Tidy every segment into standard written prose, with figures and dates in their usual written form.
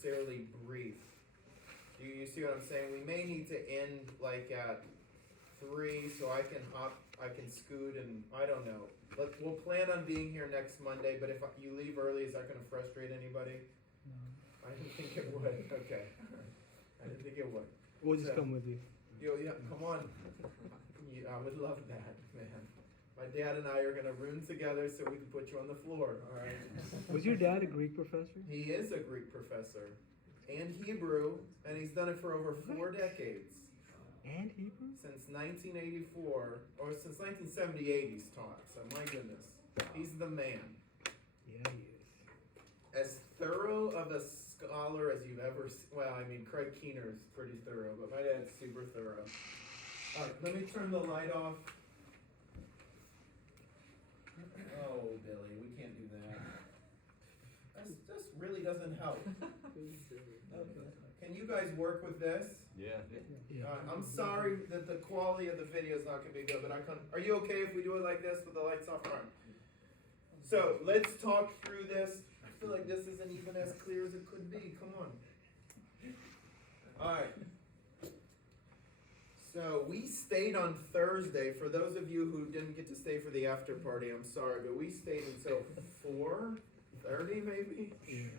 necessarily brief. You see what I'm saying? We may need to end like at 3, so I can scoot, and I don't know. We'll plan on being here next Monday, but if you leave early, is that going to frustrate anybody? No. I didn't think it would. Okay. I didn't think it would. We'll just So- come with you. Yeah, come on. I would love that, man. My dad and I are going to room together so we can put you on the floor, all right? Was your dad a Greek professor? He is a Greek professor and Hebrew, and he's done it for over 4 decades. And Hebrew? Since 1984, or since 1978 he's taught, so my goodness. He's the man. Yeah, he is. As thorough of a scholar as you've ever seen. Well, I mean, Craig Keener is pretty thorough, but my dad's super thorough. All right, let me turn the light off. Oh, Billy, we can't do that. This really doesn't help. Can you guys work with this? Yeah. Yeah. I'm sorry that the quality of the video is not going to be good, but are you okay if we do it like this with the lights off? All right. So let's talk through this. I feel like this isn't even as clear as it could be. Come on. All right. So we stayed on Thursday. For those of you who didn't get to stay for the after party, I'm sorry, but we stayed until 4:30 maybe. Yeah.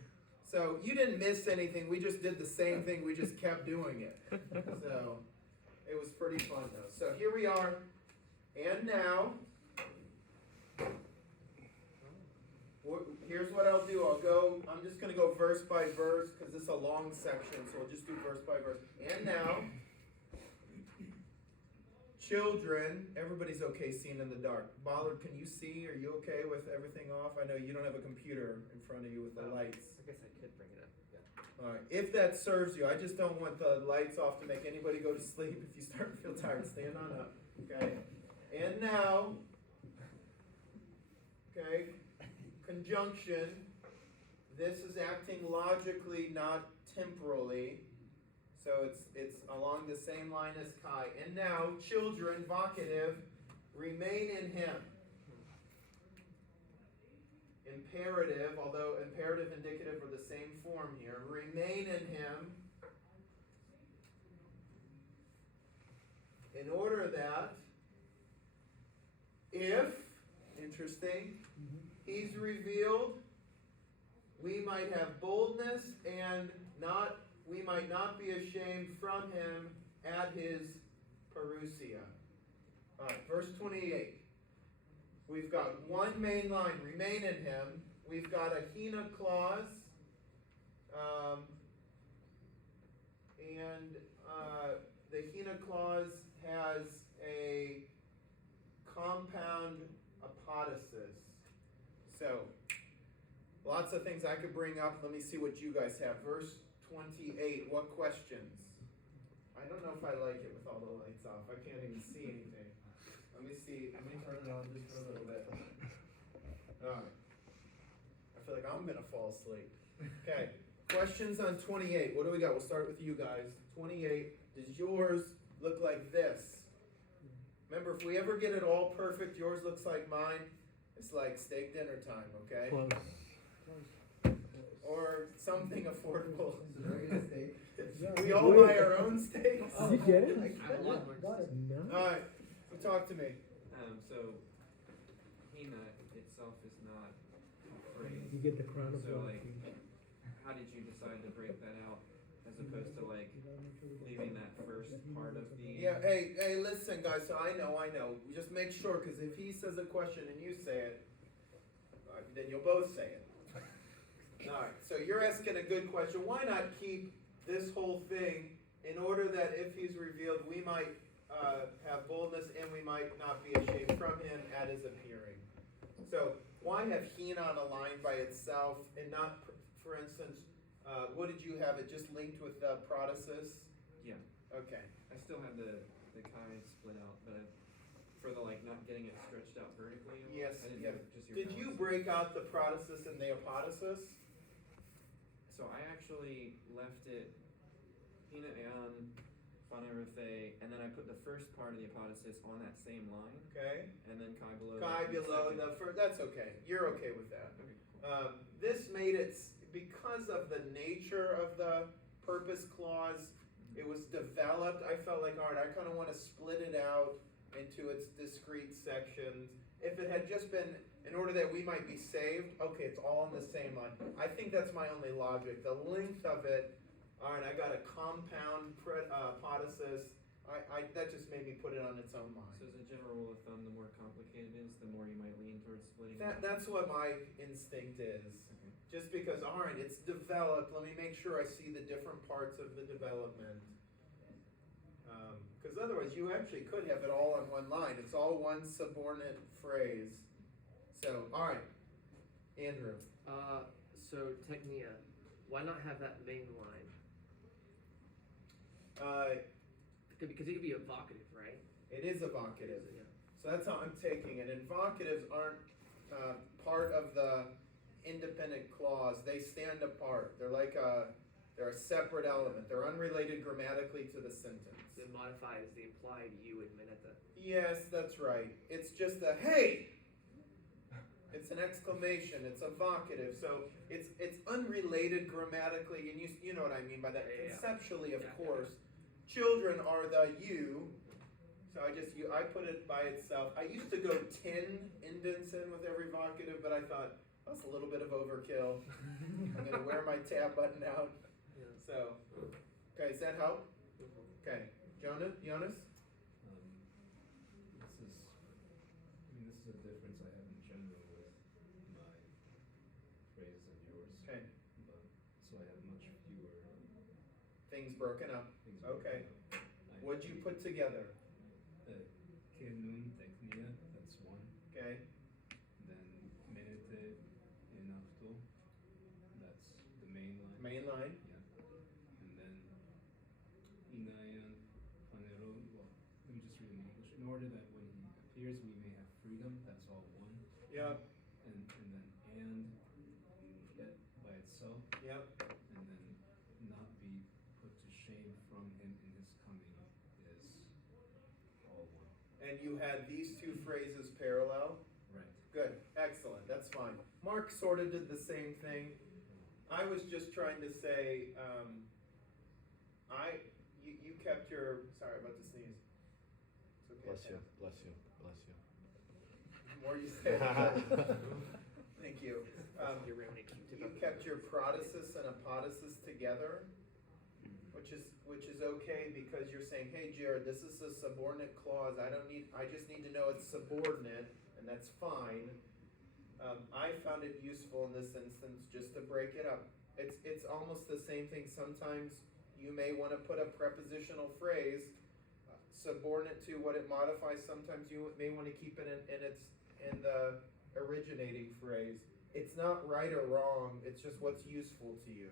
So you didn't miss anything. We just did the same thing. We just kept doing it. So it was pretty fun though. So here we are. And now, here's what I'll do. I'm just going to go verse by verse because this is a long section. So we'll just do verse by verse. And now, children, everybody's okay seeing in the dark. Bollard, can you see? Are you okay with everything off? I know you don't have a computer in front of you with the lights. I guess I could bring it up. Yeah. All right. If that serves you, I just don't want the lights off to make anybody go to sleep. If you start to feel tired, stand on up. Okay. And now, okay, conjunction. This is acting logically, not temporally. So it's along the same line as Kai. And now, children, vocative, remain in him. Imperative, although imperative and indicative are the same form here. Remain in him. In order that, if, interesting, he's revealed, we might have boldness and we might not be ashamed from him at his parousia. All right, verse 28. We've got one main line, remain in him. We've got a hina clause. The hina clause has a compound apodosis. So, lots of things I could bring up. Let me see what you guys have. Verse 28, what questions? I don't know if I like it with all the lights off. I can't even see anything. Let me see. Let me turn it on just for a little bit. Alright. I feel like I'm going to fall asleep. Okay. Questions on 28. What do we got? We'll start with you guys. 28. Does yours look like this? Remember, if we ever get it all perfect, yours looks like mine. It's like steak dinner time, okay? Close. Or something affordable. Regular steak. We all buy our own steaks. Did you get it? I have a lot more. No. Alright, so talk to me. So, Hina itself is not a phrase. You get the crown of So, life. like, how did you decide to break that out as opposed to, like, leaving that first part of the... Yeah, hey, listen, guys, so I know. Just make sure, because if he says a question and you say it, then you'll both say it. Alright, so you're asking a good question. Why not keep this whole thing in order that if he's revealed, we might have boldness and we might not be ashamed from him at his appearing. So why have Hina on a line by itself and not, for instance, what did you have? It just linked with protasis? Yeah. Okay. I still had the Kai split out, but for the, like, not getting it stretched out vertically. Yes, I didn't yeah. do just your Did you balance. break out the protasis and the apodosis? So I actually left it Hina Eon, Phanerethe, and then I put the first part of the apodosis on that same line, Okay. and then Kai below. Chi that in the below second. the first. That's okay. You're okay with that. Okay, cool. This made it because of the nature of the purpose clause, it was developed, I felt like, alright, I kinda wanna split it out into its discrete sections. If it had just been, in order that we might be saved, okay, it's all on the same line. I think that's my only logic. The length of it, alright, I got a compound apodosis, that just made me put it on its own line. So as a general rule of thumb, the more complicated it is, the more you might lean towards splitting it. That's what my instinct is. Okay. Just because, alright, it's developed, let me make sure I see the different parts of the development. Cause otherwise you actually could have it all on one line, it's all one subordinate phrase. So, alright, Andrew. So technia, why not have that main line? Because it could be evocative, right? It is evocative, Yeah. so that's how I'm taking it, and evocatives aren't, part of the independent clause, they stand apart, they're like they're a separate element, they're unrelated grammatically to the sentence. So it modifies the implied you and min at the. Yes, that's right. It's just a hey. It's an exclamation. It's evocative. So it's unrelated grammatically, and you know what I mean by that. Yeah. Conceptually, of Yeah. course, children are the you. So I put it by itself. I used to go 10 indents in with every vocative, but I thought that's a little bit of overkill. I'm gonna wear my tab button out. Yeah. So, okay, does that help? Okay, Jonas. This is a difference I have in general with my phrases and yours. Okay, But, so I have much fewer things broken up. things. Okay. broken up. What'd you put together? Kenun teknia, that's one. Okay, Then menete enafto, that's the main line. main line. Yeah. And then inayan fanero, well, let me just read in English. In order that when he appears we may have freedom, that's all one. Yep, And then it by itself, yep. and then not be put to shame from him in his coming is all one. And you had these two phrases parallel. Right. Good, excellent, that's fine. Mark sort of did the same thing. I was just trying to say, you kept your, sorry about the sneeze. It's okay. Bless you, bless you, bless you. The more you say, the better. Thank you. You're rounding Q-tip You up. kept your protasis and apodosis together, which is okay because you're saying, hey Jared, this is a subordinate clause, I just need to know it's subordinate, and that's fine. I found it useful in this instance just to break it up. It's almost the same thing, sometimes you may wanna put a prepositional phrase subordinate to what it modifies, sometimes you may wanna keep it in the originating phrase. It's not right or wrong, it's just what's useful to you.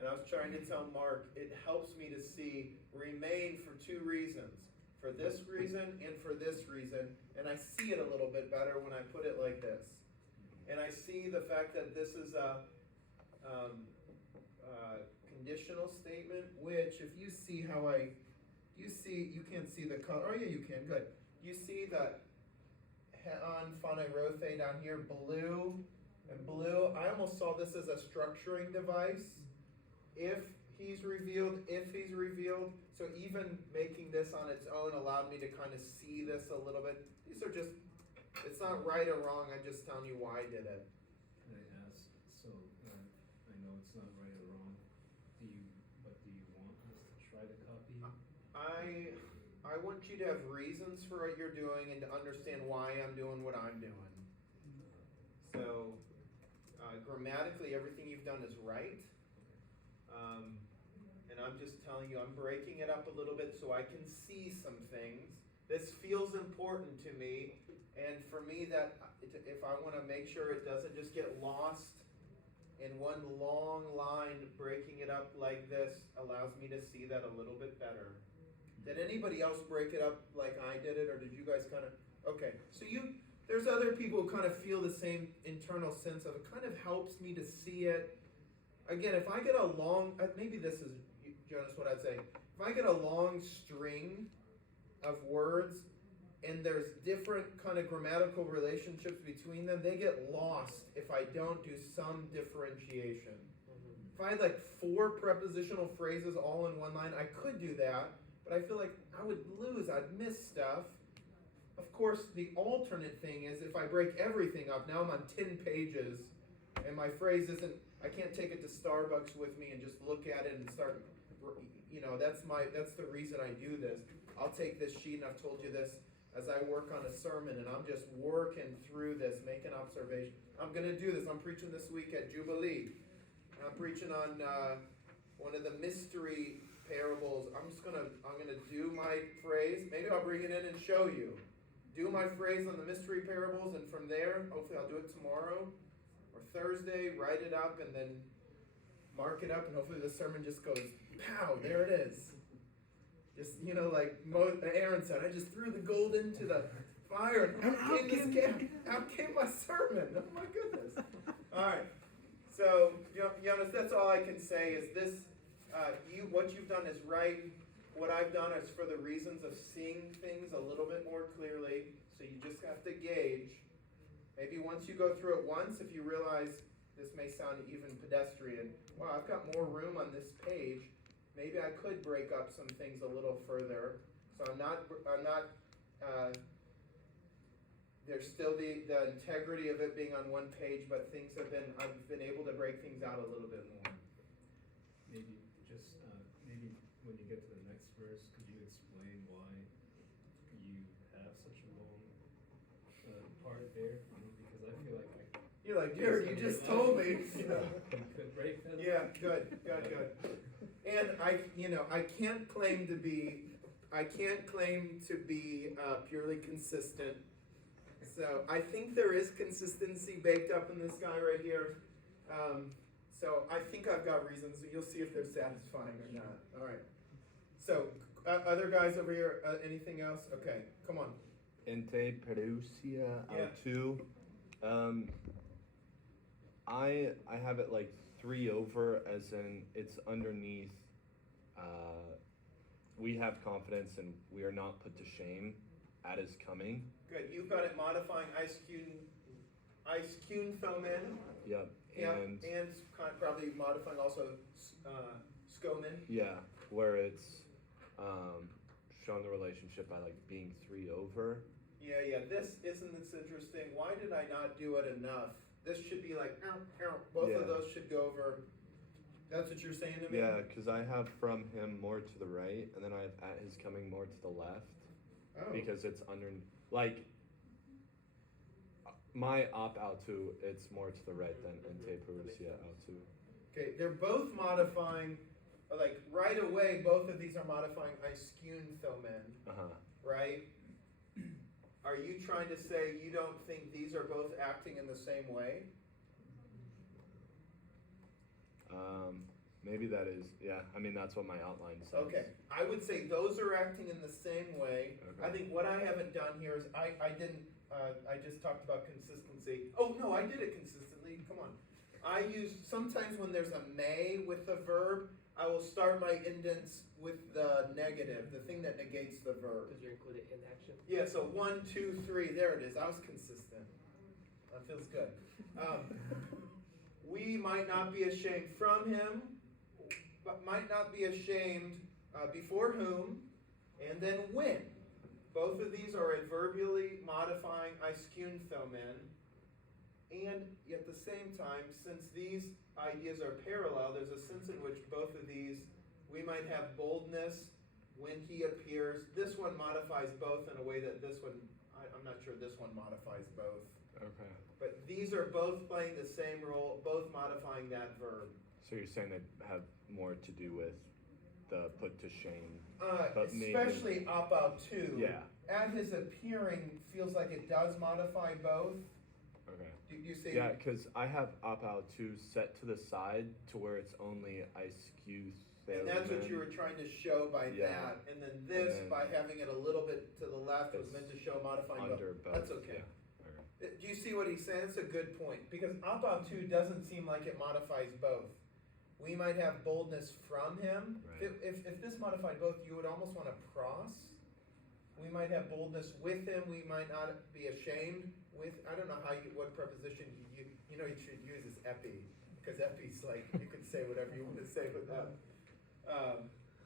And I was trying to tell Mark, it helps me to see remain for two reasons. For this reason and for this reason, and I see it a little bit better when I put it like this. And I see the fact that this is a conditional statement, which if you see how you can't see the color, oh yeah you can, good. You see the on phanerothe down here, blue and blue, I almost saw this as a structuring device. If he's revealed, so even making this on its own allowed me to kind of see this a little bit. These are just, it's not right or wrong, I'm just telling you why I did it. Can I ask, so, I know it's not right or wrong, do you want us to try to copy? I want you to have reasons for what you're doing and to understand why I'm doing what I'm doing. So, grammatically, everything you've done is right. And I'm just telling you, I'm breaking it up a little bit so I can see some things. This feels important to me, and for me that, if I wanna make sure it doesn't just get lost in one long line, breaking it up like this allows me to see that a little bit better. Did anybody else break it up like I did it, or did you guys kinda, okay, so there's other people who kind of feel the same internal sense of it, kind of helps me to see it. Again, if I get a long, maybe this is, Jonas, what I'd say. If I get a long string of words and there's different kind of grammatical relationships between them, they get lost if I don't do some differentiation. If I had like 4 prepositional phrases all in one line, I could do that, but I feel like I would lose, I'd miss stuff. Of course, the alternate thing is if I break everything up, now I'm on 10 pages, and my phrase isn't, I can't take it to Starbucks with me and just look at it and start, you know, that's the reason I do this. I'll take this sheet, and I've told you this, as I work on a sermon, and I'm just working through this, making observations. I'm gonna do this, I'm preaching this week at Jubilee. I'm preaching on one of the mystery parables. I'm gonna do my phrase, maybe I'll bring it in and show you. Do my phrase on the mystery parables, and from there, hopefully I'll do it tomorrow or Thursday, write it up, and then mark it up, and hopefully the sermon just goes, pow, there it is. Just, you know, like Aaron said, I just threw the gold into the fire, and out came my sermon. Oh my goodness. All right. So, Jonas, that's all I can say is this, what you've done is right. What I've done is for the reasons of seeing things a little bit more clearly, so you just have to gauge. Maybe once you go through it once, if you realize this may sound even pedestrian, wow, I've got more room on this page, maybe I could break up some things a little further. So there's still the integrity of it being on one page, but I've been able to break things out a little bit more. Maybe just, maybe when you get to the next verse, could you explain why you have such a long part there? Because I feel like You're like, Jared, you just told me. you could break that. Yeah, good. And I can't claim to be purely consistent. So I think there is consistency baked up in this guy right here. So I think I've got reasons. You'll see if they're satisfying or not. All right. So other guys over here, anything else? Okay, come on. Ente Perusia Yeah. Autu. I have it like 3 over, as in it's underneath. We have confidence and we are not put to shame at his coming. Good. You've got it modifying Ice-Cune Thomen. Yep. Yeah, And and kind of probably modifying also Skomen. yeah, where it's shown the relationship by like being 3 over. Yeah. This interesting. Why did I not do it enough? This should be like, both Yeah. of those should go over. That's what you're saying to me? Yeah, because I have from him more to the right, and then I have at his coming more to the left. Oh. Because it's under, like, my op autu, it's more to the right than Ente Perusia autu. Okay, they're both modifying, like right away, both of these are modifying Ice-Cune Thomen, Uh-huh. right? Are you trying to say you don't think these are both acting in the same way? Maybe that is, yeah, I mean, that's what my outline says. Okay, I would say those are acting in the same way. Okay. I think what I haven't done here is I just talked about consistency. Oh, no, I did it consistently, come on. I use, sometimes when there's a may with the verb, I will start my indents with the negative, the thing that negates the verb. Because you're included in action. Yeah, so 1, 2, 3, there it is, I was consistent. That feels good. We might not be ashamed from him, but might not be ashamed before whom, and then when. Both of these are adverbially modifying Ice-Cune Thomen, and at the same time, since these ideas are parallel, there's a sense in which both of these, we might have boldness when he appears. This one modifies both in a way that this one, I'm not sure this one modifies both. Okay. But these are both playing the same role, both modifying that verb. So you're saying they have more to do with the put to shame? But maybe- Especially op out 2. Yeah. At his appearing feels like it does modify both. Okay. Do you see? Yeah, because I have op autu set to the side to where it's only Ice-Cune. And that's what you were trying to show by Yeah. that. And then this, And then- by having it a little bit to the left, it was meant to show modifying Under both. both. That's okay. Yeah. Okay. Do you see what he's saying? That's a good point. Because op out 2 doesn't seem like it modifies both. We might have boldness from him. Right. If this modified both, you would almost want to cross. we might have boldness with him, we might not be ashamed with, I don't know what preposition you know you should use is epi, because epi's like, you can say whatever you want to say with that.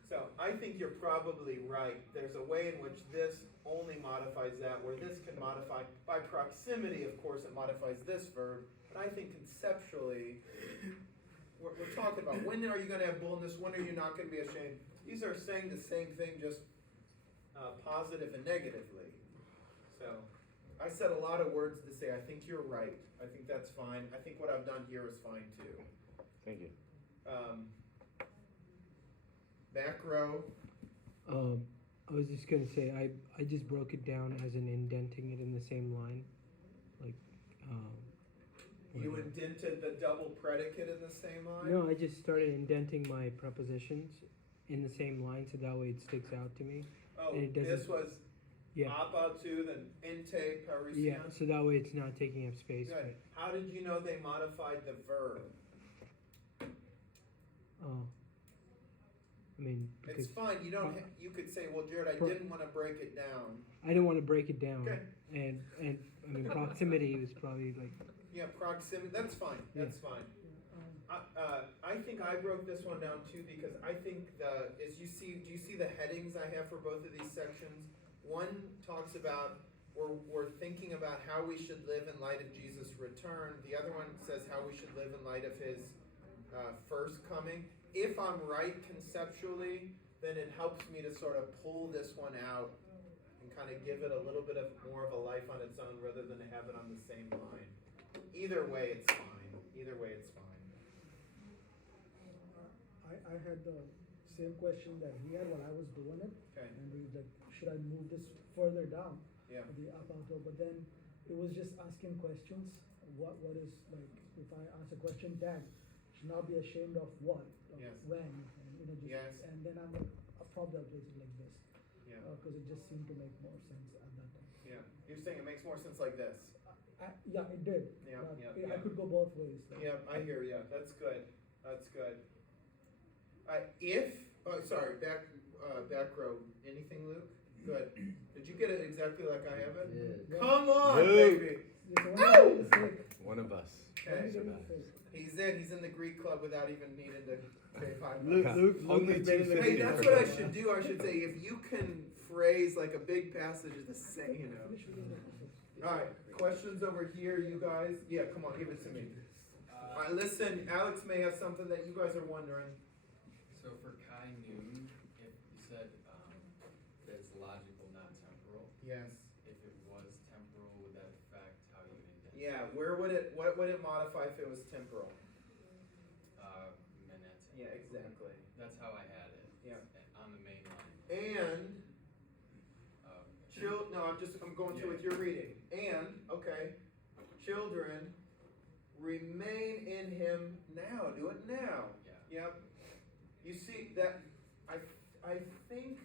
So I think you're probably right. There's a way in which this only modifies that, where this can modify, by proximity, of course, it modifies this verb, but I think conceptually, we're talking about when are you going to have boldness, when are you not going to be ashamed. These are saying the same thing, just positive and negatively. So I said a lot of words to say, I think you're right. I think that's fine. I think what I've done here is fine too. Thank you. Back row. I was just gonna say, I just broke it down as in indenting it in the same line, like, You whatever. indented the double predicate in the same line? No, I just started indenting my prepositions in the same line, so that way it sticks out to me. Oh, and it this doesn't- was Yeah, apatu, then ente, parousia? yeah, so that way it's not taking up space. Good. How did you know they modified the verb? Oh. I mean, because It's fine, you don't, you could say, well, Jared, I Pro- didn't wanna break it down. I didn't want to break it down, Okay. and I mean proximity was probably like, Yeah, proximity, that's fine, that's fine. I think I broke this one down too, because I think do you see the headings I have for both of these sections? One talks about, we're thinking about how we should live in light of Jesus' return. The other one says how we should live in light of his first coming. If I'm right conceptually, then it helps me to sort of pull this one out and kind of give it a little bit of more of a life on its own rather than to have it on the same line. Either way, it's fine. Either way, it's fine. I had the same question that he had while I was doing it, Okay. and we like, should I move this further down? Yeah. The apato, but then it was just asking questions. What is like if I ask a question, Dad, should not be ashamed of what, of Yes. when, and just, Yes. and then I'm like, probably I'll place it like this, Yeah. because it just seemed to make more sense at that time. Yeah. You're saying it makes more sense like this. Yeah, it did. Yeah, but yeah, I yeah. could go both ways. Like, Yeah, I hear you. That's good. That's good. Back row. Anything, Luke? Good. Did you get it exactly like I have it? Yeah. Come on, Luke. baby. Yeah, so when I made a mistake, One of us. when I Okay. made a mistake. He's in the Greek club without even needing to pay $5. Only has been in the 250 Hey, Greek that's per what I person. should do. I should say, if you can phrase like a big passage to say, you know. Finish reading it. All right, questions over here, you guys? Yeah, come on, give it to me. All right, listen, Alex may have something that you guys are wondering. So for Kai Noon, if you said that it's logical, not temporal, Yes. if it was temporal, would that affect how you indent? Yeah, what would it modify if it was temporal? Minute. Yeah, exactly. That's how I had it. Yeah. On the main line. And, I'm going through with your reading. And, okay, children, remain in him now. Do it now. Yeah. Yep. You see that I think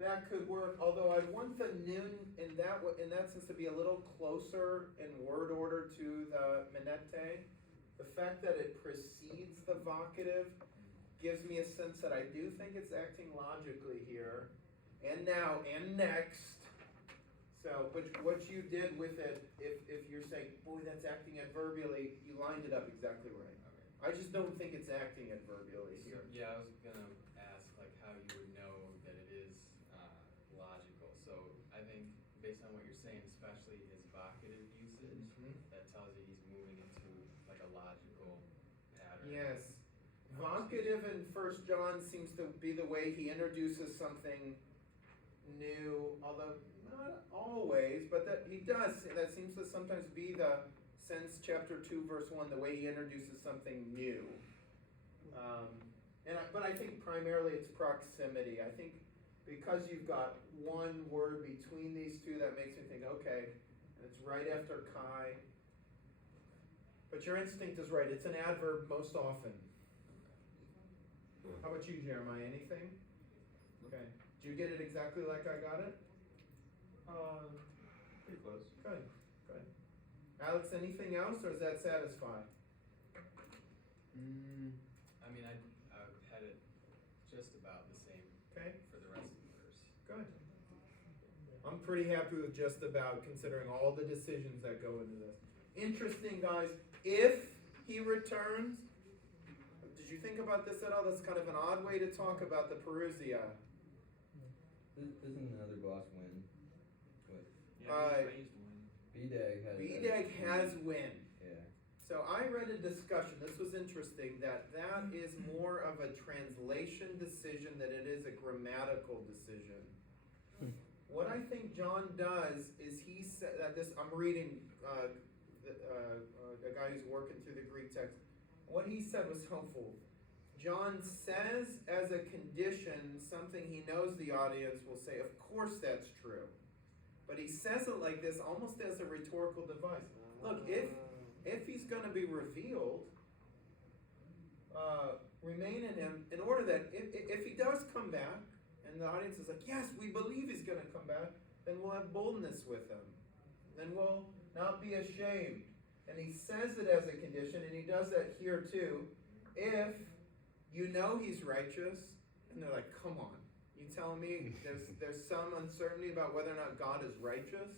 that could work. Although I'd want the nun in that sense to be a little closer in word order to the minete. The fact that it precedes the vocative gives me a sense that I do think it's acting logically here. And now and next. So, but what you did with it, if you're saying, boy, that's acting adverbially, you lined it up exactly right. Okay. I just don't think it's acting adverbially So, here. yeah, I was gonna ask like how you would know that it is logical. So I think based on what you're saying, especially his vocative usage, that tells you he's moving into like a logical pattern. Yes. Vocative in 1 John seems to be the way he introduces something new, although not always, but that he does. That seems to sometimes be the sense, chapter 2, verse 1, the way he introduces something new. But I think primarily it's proximity. I think because you've got one word between these two, that makes me think, okay, and it's right after Kai. But your instinct is right. It's an adverb most often. How about you, Jeremiah? Anything? Okay. Did you get it exactly like I got it? Pretty close. Good, good. Alex, anything else, or does that satisfy? I mean, I had it just about the same Okay, for the rest of the verse. good. I'm pretty happy with just about considering all the decisions that go into this. Interesting, guys, if he returns, did you think about this at all? That's kind of an odd way to talk about the Perusia. Isn't another gloss win? What? Yeah, Uh, I used one. BDAG has. BDAG has win. Yeah. So I read a discussion, this was interesting, that is more of a translation decision than it is a grammatical decision. What I think John does is he said that this, I'm reading a guy who's working through the Greek text. What he said was helpful. John says as a condition something he knows the audience will say, of course that's true. But he says it like this almost as a rhetorical device. Look, if he's going to be revealed, remain in him in order that if he does come back, and the audience is like, yes, we believe he's going to come back, then we'll have boldness with him. Then we'll not be ashamed. And he says it as a condition, and he does that here too. If you know he's righteous, and they're like, come on, you telling me there's some uncertainty about whether or not God is righteous?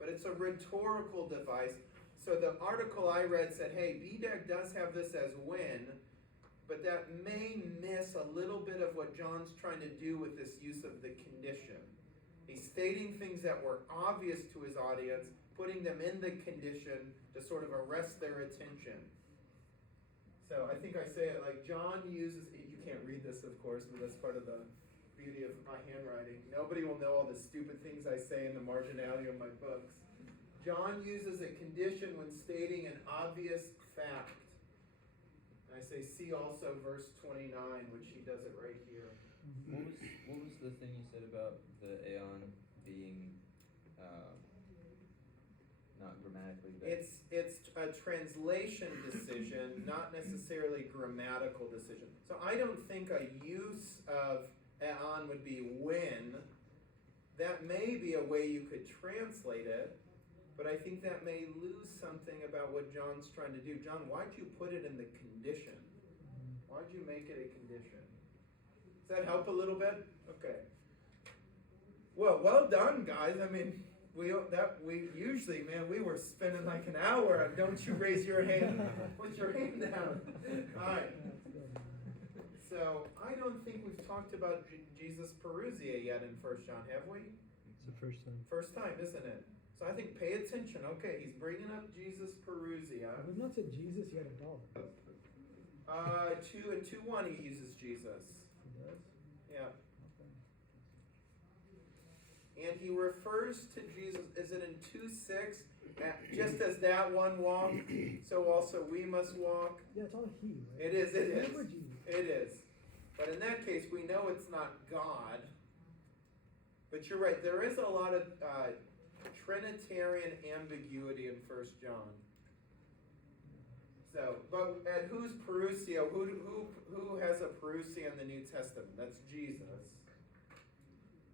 But it's a rhetorical device. So the article I read said, hey, BDAG does have this as win, but that may miss a little bit of what John's trying to do with this use of the condition. He's stating things that were obvious to his audience, putting them in the condition to sort of arrest their attention. So I think I say it like John uses, you can't read this of course, but that's part of the beauty of my handwriting. Nobody will know all the stupid things I say in the marginality of my books. John uses a condition when stating an obvious fact. And I say, see also verse 29, which he does it right here. What was the thing you said about the aeon being not grammatically? It's a translation decision, not necessarily grammatical decision. So I don't think a use of aeon would be when. That may be a way you could translate it. But I think that may lose something about what John's trying to do. John, why'd you put it in the condition? Why'd you make it a condition? Does that help a little bit? Okay. Well done, guys. I mean, we usually, man, we were spending like an hour on don't you raise your hand, put your hand down. All right. So I don't think we've talked about Jesus Perusia yet in 1 John, have we? It's the first time. First time, isn't it? So I think pay attention. Okay, he's bringing up Jesus Perusia. We've not said Jesus yet at all. 2 and 2:1 he uses Jesus. He does? Yeah. Okay. And he refers to Jesus, is it in 2:6? Just as that one walked, so also we must walk. Yeah, it's all he, right? It is. Never Jesus. It is. But in that case, we know it's not God. But you're right, there is a lot of Trinitarian ambiguity in 1 John. So, but at who's Perusia? Who has a Perusia in the New Testament? That's Jesus.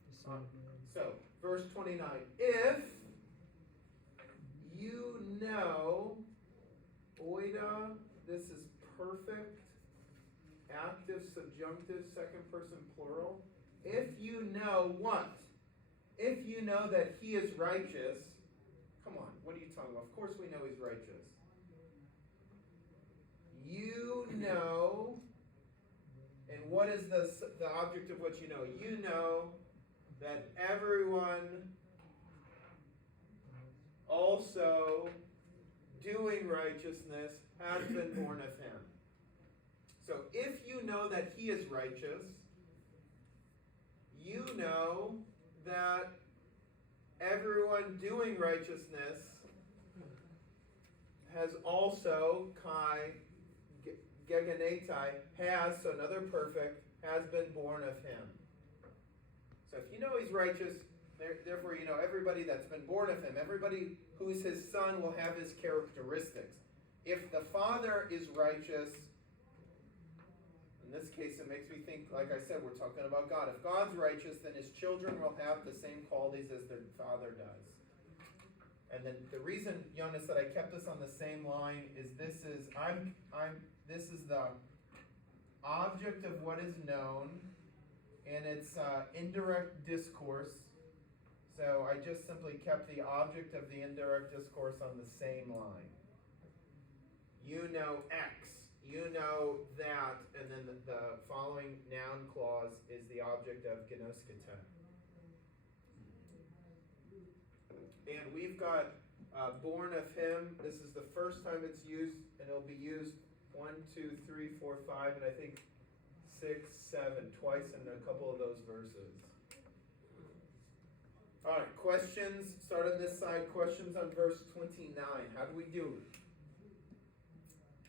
The Son of Man. So, verse 29. If you know, oida, this is perfect, active, subjunctive, second person plural. If you know what? If you know that he is righteous, come on, what are you talking about? Of course we know he's righteous. You know, and what is the object of what you know? You know that everyone also doing righteousness has been born of him. So if you know that he is righteous, you know that everyone doing righteousness has also, kai, gegenetai, has, so another perfect, has been born of him. So if you know he's righteous, therefore you know everybody that's been born of him, everybody who's his son will have his characteristics. If the Father is righteous, in this case it makes me think, like I said, we're talking about God. If God's righteous, then his children will have the same qualities as their Father does. And then the reason, Jonas, that I kept this on the same line is this is the object of what is known, and it's indirect discourse. So I just simply kept the object of the indirect discourse on the same line. You know X, you know that, and then the following noun clause is the object of genosketa. And we've got born of him. This is the first time it's used, and it'll be used 1, 2, 3, 4, 5, and I think 6, 7, twice in a couple of those verses. All right, questions. Start on this side. Questions on verse 29. How do we do?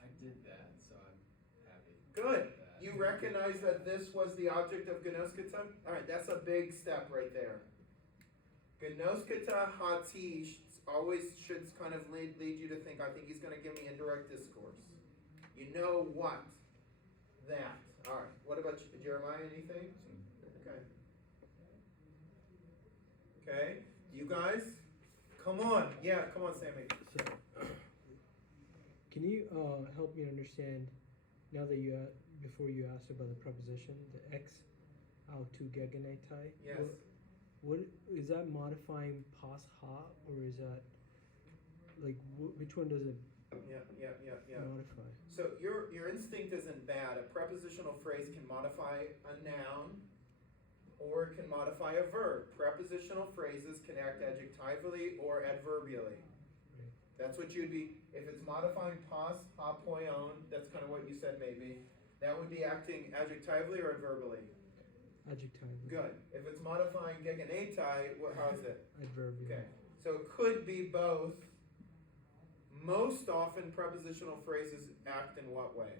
I did that, so I'm happy. Good. with that. You recognize that this was the object of genosketa? All right, that's a big step right there. Genosketa hati always should kind of lead you to think, I think he's going to give me indirect discourse. You know what? That. All right. What about Jeremiah? Anything? Okay. Okay. You guys? Come on. Yeah, come on, Sammy. So, can you help me understand, now that you, before you asked about the preposition, the ex autu gegenetai? Yes. What is that modifying pas ha, or is that, like, which one does it Yeah. modify? So your instinct isn't bad. A prepositional phrase can modify a noun or it can modify a verb. Prepositional phrases can act adjectively or adverbially. That's what you'd be, if it's modifying pas, ha, poion, that's kind of what you said maybe. That would be acting adjectively or adverbially. Adjective. Good. If it's modifying gegenetai, how is it? Adverbial. Okay. So it could be both. Most often prepositional phrases act in what way?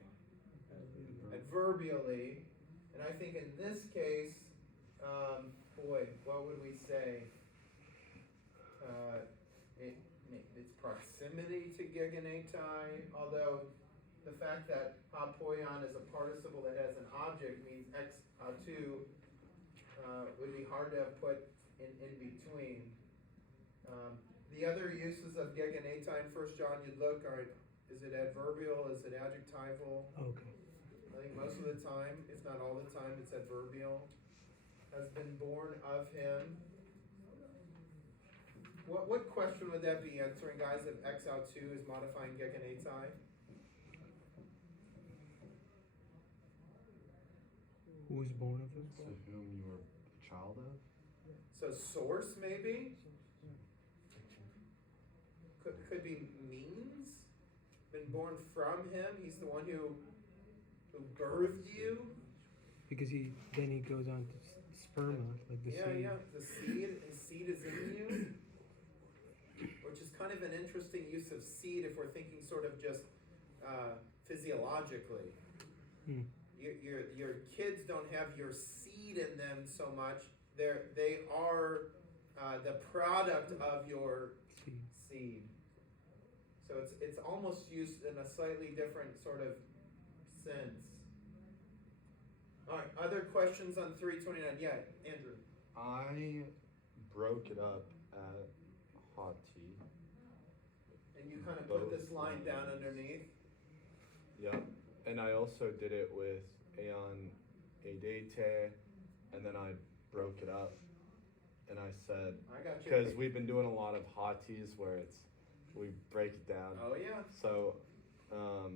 Adverbially. And I think in this case, what would we say? It's proximity to gegenetai, although the fact that hapoion is a participle that has an object means ex autu would be hard to have put in between. The other uses of gegenetai in 1 John, you'd look, is it adverbial, is it adjectival? Okay. I think most of the time, if not all the time, it's adverbial. Has been born of him. What question would that be answering, guys, if ex autu is modifying gegenetai? Who was born of him? To whom you were a child of? So source, maybe? Could be means? Been born from him? He's the one who birthed you? Because he goes on to sperma, like the seed. Yeah, the seed is in you. Which is kind of an interesting use of seed if we're thinking sort of just physiologically. Your kids don't have your seed in them so much. They are the product of your seed. So it's almost used in a slightly different sort of sense. All right, other questions on 329? Yeah, Andrew. I broke it up at hati. And you kind of put this line down underneath. Yeah, and I also did it with aeon edete, and then I broke it up, and I said, I got you. because we've been doing a lot of hatis where we break it down. Oh yeah. So, I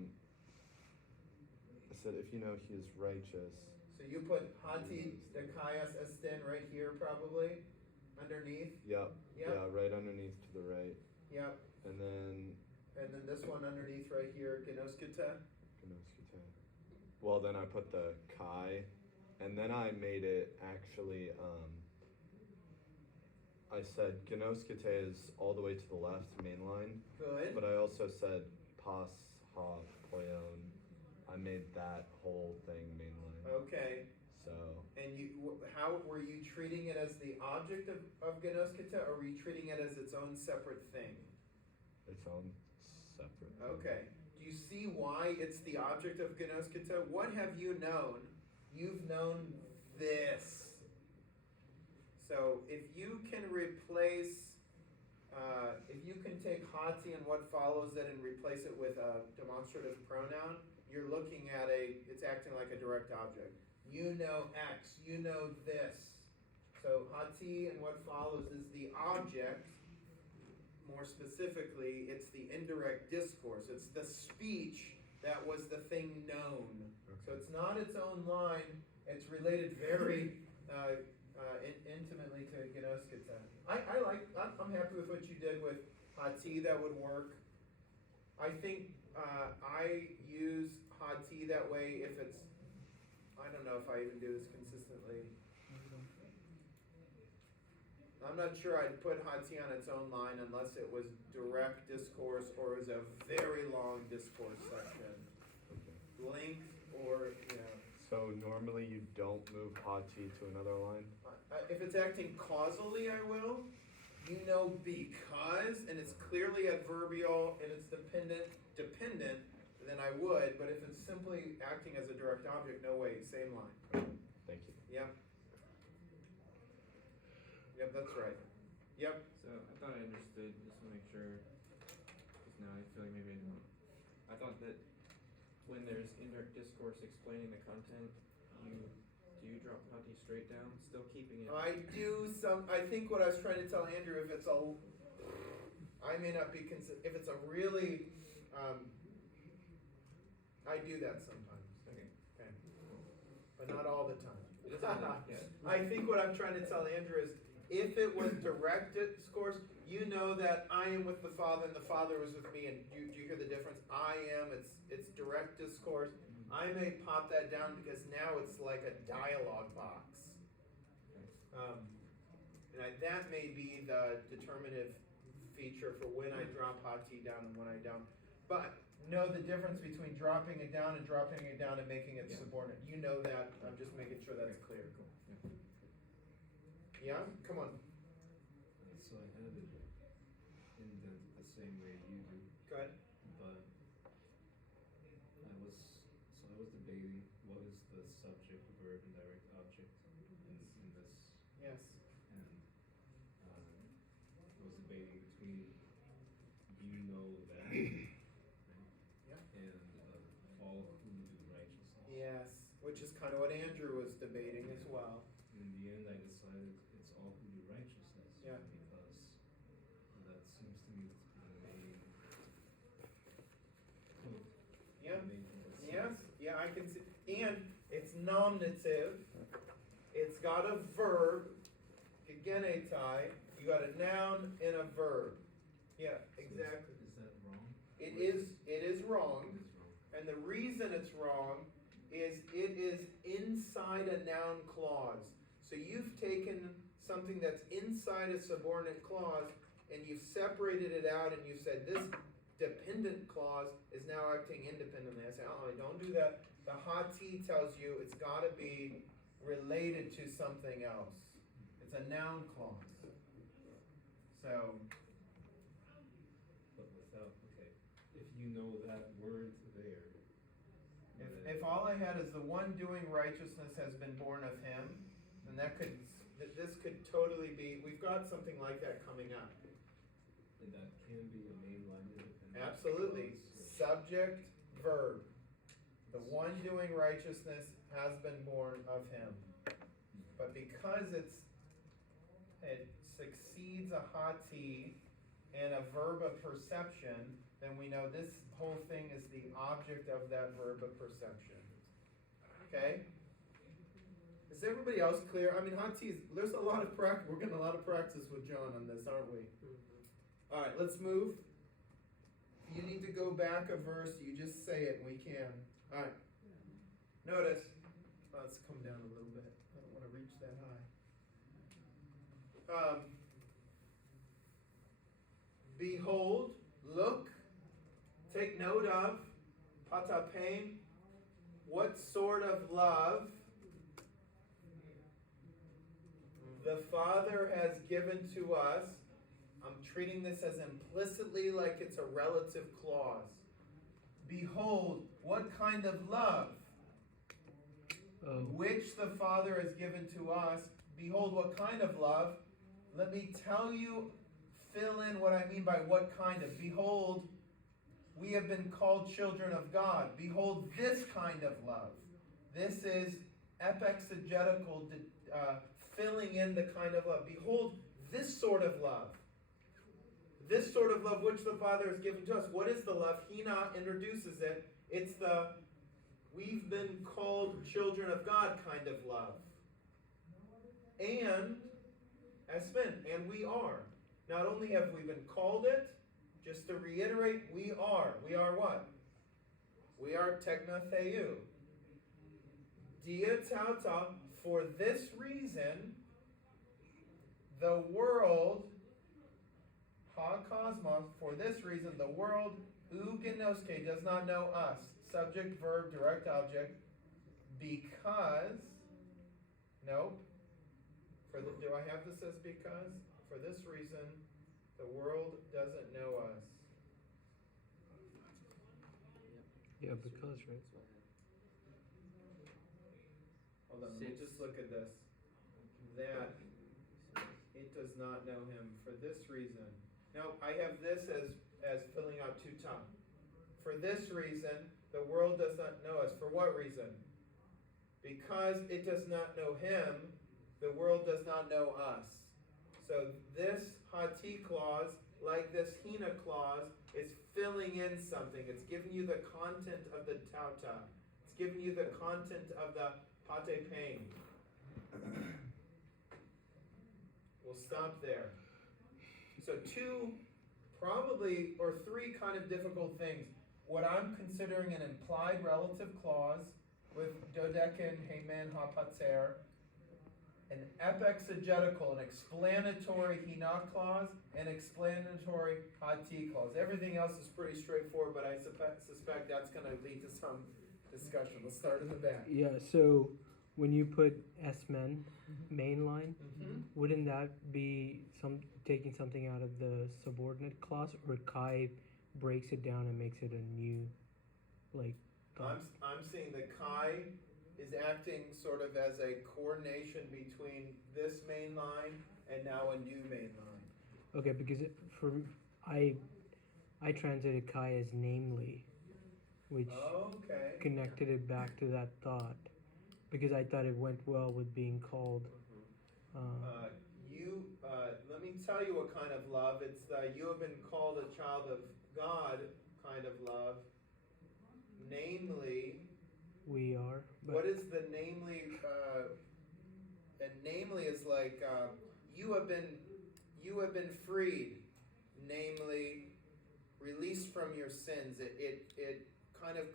said, if you know he is righteous. So you put hati dekaias esten right here probably, underneath. Yep. Yep. Yeah, right underneath to the right. Yep. And then this one underneath right here, genosketa. Genoskete. Well, then I put the kai, and then I made it actually, I said genoskete is all the way to the left, main line. Good. But I also said pas, ha, poion. I made that whole thing main line. Okay. So, And how were you treating it as the object of genosketa, or were you treating it as its own separate thing? its own separate thing. Okay. Do you see why it's the object of genosketa? What have you known? You've known this. So if you can replace, if you can take hati and what follows it and replace it with a demonstrative pronoun, you're looking at it's acting like a direct object. You know X, you know this. So hati and what follows is the object. More specifically, it's the indirect discourse. It's the speech that was the thing known. So it's not its own line. It's related very intimately to genoskita. I'm happy with what you did with hati. That would work. I think I use hati that way if it's. I don't know if I even do this consistently. I'm not sure I'd put hati on its own line unless it was direct discourse or it was a very long discourse section. Length or, So normally you don't move hati to another line? if it's acting causally, I will. Because, and it's clearly adverbial and it's dependent, then I would, but if it's simply acting as a direct object, no way, same line. Thank you. Yep. Yep, that's right. Yep. So I thought I understood, just to make sure, because now I feel like maybe I didn't. I thought that when there's indirect discourse explaining the content, do you drop hati straight down, still keeping it? I think what I was trying to tell Andrew, I may not be if it's a really, I do that sometimes. Okay. But not all the time. It doesn't matter, yeah. I think what I'm trying to tell Andrew is, if it was direct discourse, you know that I am with the Father and the Father was with me, and do you hear the difference? I am, it's direct discourse. I may pop that down because now it's like a dialogue box. That may be the determinative feature for when I drop hati down and when I don't. But know the difference between dropping it down and making it subordinate. You know that. I'm just making sure that's clear. Yeah? Come on. So I have it indented the same way you do, Go ahead. but I was debating what is the subject, verb, and direct object in this, Yes. and I was debating between you know that, right? Yeah. And all who do righteousness. Yes. Which is kind of what Andrew was debating as well. In the end, I decided it's all who do righteousness. Yeah. Because that seems to me to be the main. Yeah. the main thing that's Yes. said. Yeah, I can see. And it's nominative. It's got a verb. Genetai. You got a noun and a verb. Yeah, So exactly. Is that wrong? It Or is wrong. It is wrong. And the reason it's wrong is it is inside a noun clause. So you've taken something that's inside a subordinate clause and you've separated it out and you've said this dependent clause is now acting independently. I say, don't do that. The hati tells you it's got to be related to something else. It's a noun clause. So, But without, okay, if you know that word there. if all I had is the one doing righteousness has been born of him, then this could totally be, we've got something like that coming up. And that can be a mainline independent. Absolutely. clause, Subject, verb. The one doing righteousness has been born of him. But because it succeeds a hati and a verb of perception, then we know this whole thing is the object of that verb of perception. Okay? Is everybody else clear? I mean, hati, there's a lot of practice. We're getting a lot of practice with John on this, aren't we? All right, let's move. You need to go back a verse. You just say it, and we can. All right. Notice. Let's come down a little bit. I don't want to reach that high. Behold, look, take note of, patapain, what sort of love the Father has given to us. I'm treating this as implicitly like it's a relative clause. Behold, what kind of love which the Father has given to us. Behold, what kind of love. Let me tell you, fill in what I mean by what kind of. Behold, we have been called children of God. Behold, this kind of love. This is epexegetical filling in the kind of love. Behold, this sort of love. This sort of love which the Father has given to us. What is the love? Hina introduces it. It's the we've been called children of God kind of love. And, and we are. Not only have we been called it, just to reiterate, we are. We are what? We are tekna theou. Dia tauta, for this reason, the world, ha cosmos, for this reason, the world, ugenoske, does not know us. Subject, verb, direct object, because, nope. Do I have this as because? For this reason, the world doesn't know us. Yeah, because, right? Hold on, let me just look at this. That it does not know him for this reason. No, I have this as filling out tuta. For this reason, the world does not know us. For what reason? Because it does not know him, the world does not know us. So this hati clause, like this hina clause, is filling in something. It's giving you the content of the tauta. It's giving you the content of the pate pain. We'll stop there. So two, probably, or three kind of difficult things. What I'm considering an implied relative clause with dodecan hemen hapatzer, an epexegetical, an explanatory hina clause, and explanatory hati clause. Everything else is pretty straightforward, but I suspect that's going to lead to some discussion. Let's start in the back. Yeah, so when you put S-men, main line, wouldn't that be taking something out of the subordinate clause, or Kai breaks it down and makes it a new, like... I'm seeing that Kai is acting sort of as a coordination between this main line and now a new main line. Okay, because I translated Kai as namely, which Okay. connected it back to that thought, because I thought it went well with being called. Let me tell you what kind of love. It's the you have been called a child of God kind of love. Namely, We are. But what is the namely? And namely is like you have been freed. Namely, released from your sins. It kind of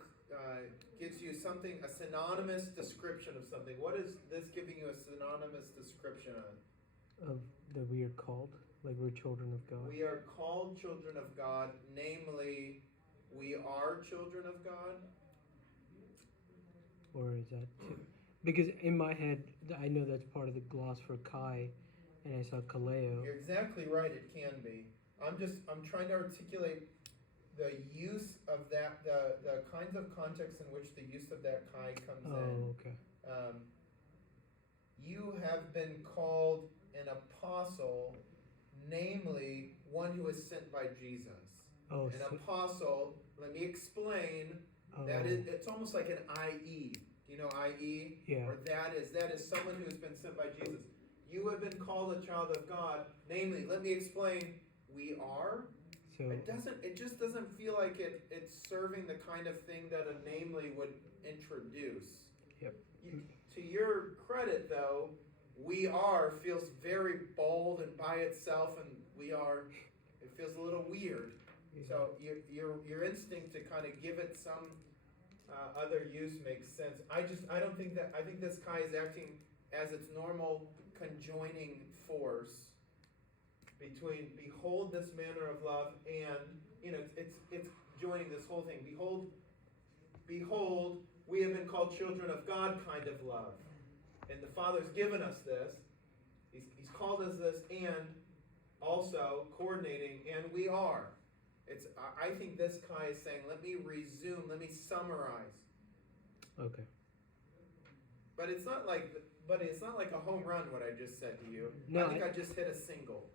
gives you something, a synonymous description of something. What is this giving you a synonymous description of? that we are called, like we're children of God. We are called children of God. Namely, we are children of God. Or is that too? Because in my head, I know that's part of the gloss for Kai, and I saw Kaleo. You're exactly right, it can be. I'm trying to articulate the use of that, the kinds of contexts in which the use of that Kai comes in. Oh, okay. You have been called an apostle, namely one who is sent by Jesus. Oh, An apostle, let me explain. That is, it's almost like an IE. You know IE? Yeah. Or that is someone who has been sent by Jesus. You have been called a child of God. Namely, let me explain. We are. So It just doesn't feel like it's serving the kind of thing that a namely would introduce. Yep. To your credit, though, we are feels very bold and by itself, and we are. It feels a little weird. So your instinct to kind of give it some other use makes sense. I think this Kai is acting as its normal conjoining force between behold this manner of love and it's joining this whole thing. Behold, we have been called children of God kind of love. And the Father's given us this. He's called us this, and also coordinating, and we are. I think this Kai is saying, let me resume, let me summarize. Okay. But it's not like a home run what I just said to you. No, I think I just hit a single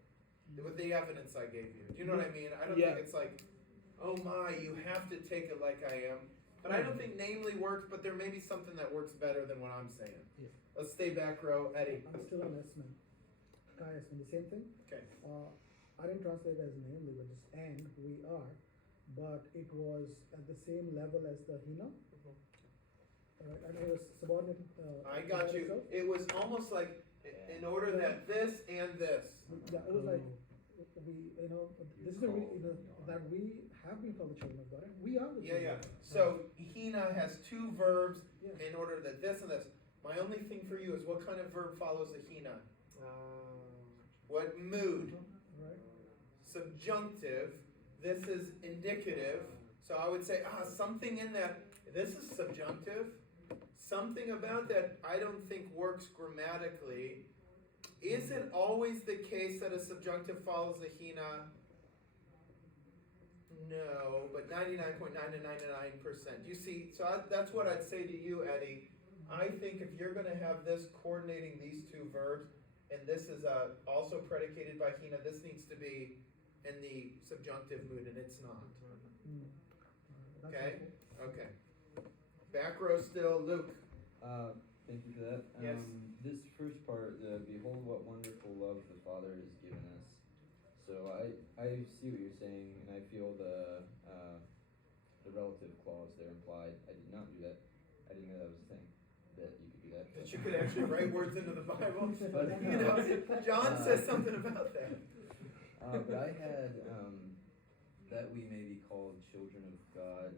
with the evidence I gave you. Do you know what I mean? I don't think it's like, oh my, you have to take it like I am. But I don't think namely works, but there may be something that works better than what I'm saying. Yeah. Let's stay back row, Eddie. I'm still on S-man. Kai S-man, the same thing. Okay. I didn't translate it as namely, but just and we are, but it was at the same level as the hina. Right, and it was subordinate. I got you. itself. It was almost like in order that this and this. Yeah, it was like we, this is the that we have been called the children of God, and we are the Yeah, children yeah. of God. So hina has two verbs Yeah. in order that this and this. My only thing for you is what kind of verb follows the hina? What mood? Right. Subjunctive. This is indicative. So I would say, something in that. This is subjunctive. Something about that I don't think works grammatically. Is it always the case that a subjunctive follows a hina? No, but 99.999%. You see, so that's what I'd say to you, Eddie. I think if you're going to have this coordinating these two verbs, and this is also predicated by hina, this needs to be in the subjunctive mood, and it's not. That's Okay? helpful. Okay. Back row still, Luke. Thank you for that. Yes. This first part, the behold what wonderful love the Father has given us. So I see what you're saying, and I feel the relative clause there implied. I did not do that. I didn't know that was a thing, that you could do that. That you could actually write words into the Bible. But, You know, John says something about that. But I had that we may be called children of God,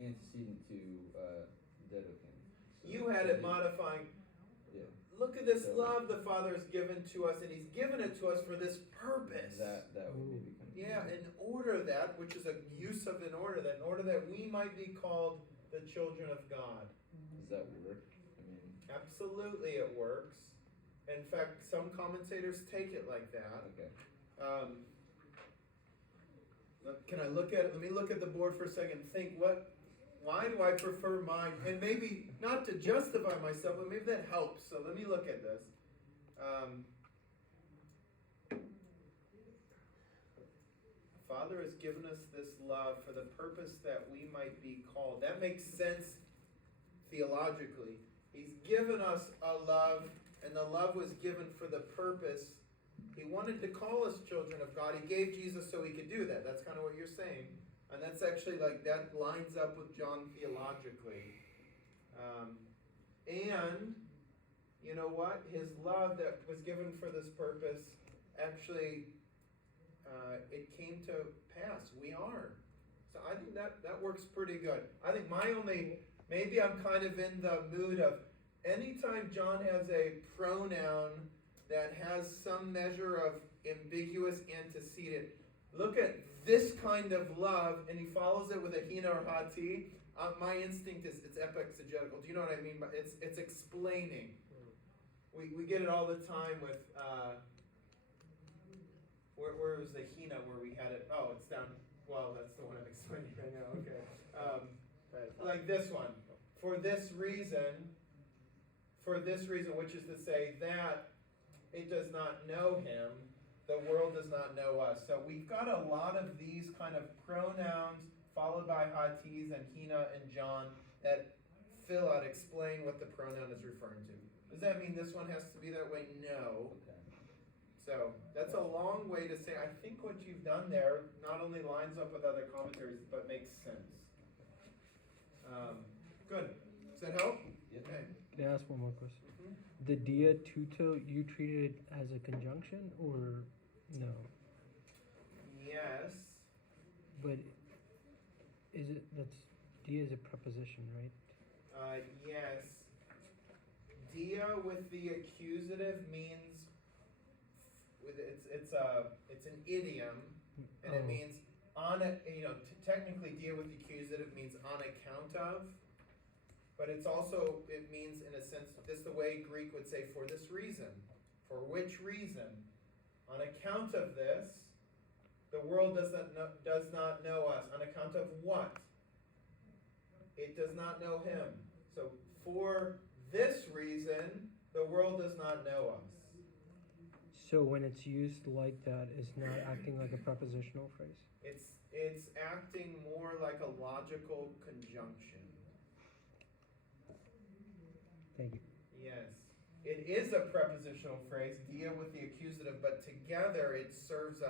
antecedent to Dedekind. So You had it modifying. Yeah. Look at this So- love the Father has given to us, and He's given it to us for this purpose. That would maybe kind of. Yeah, in order that, which is a use of in order that we might be called the children of God. Does that work? I mean, Absolutely, it works. In fact, some commentators take it like that. okay. Can I look at it? Let me look at the board for a second. Think why do I prefer mine? And maybe not to justify myself, but maybe that helps. So let me look at this. Father has given us this love for the purpose that we might be called. That makes sense theologically. He's given us a love, and the love was given for the purpose. He wanted to call us children of God. He gave Jesus so he could do that. That's kind of what you're saying. And that's actually that lines up with John theologically. And you know what? His love that was given for this purpose, actually, it came to pass. We are. So I think that works pretty good. I think maybe I'm kind of in the mood of anytime John has a pronoun that has some measure of ambiguous antecedent, look at this kind of love, and he follows it with a hina or hati. My instinct is it's epexegetical. Do you know what I mean? But it's explaining. We get it all the time with where was the hina where we had it? Oh, it's down. Well, that's the one I'm explaining right now. Okay. Like this one. For this reason, which is to say that it does not know him, the world does not know us. So we've got a lot of these kind of pronouns followed by hatis and hina and John that fill out, explain what the pronoun is referring to. Does that mean this one has to be that way? No. Okay. So that's a long way to say, I think what you've done there not only lines up with other commentaries, but makes sense. Good. Does that help? Yep. Okay. Can I ask one more question? Mhm. The dia tuto, you treated it as a conjunction or no? Yes. But dia is a preposition, right? Yes. Dia with the accusative means it's an idiom, and it Oh. means technically dia with the accusative means on account of, but it means in a sense just the way Greek would say for this reason. For which reason? On account of this, the world does not know us. On account of what? It does not know him. So for this reason, the world does not know us. So when it's used like that, it's not acting like a prepositional phrase? It's acting more like a logical conjunction. Thank you. Yes. It is a prepositional phrase, dia with the accusative, but together it serves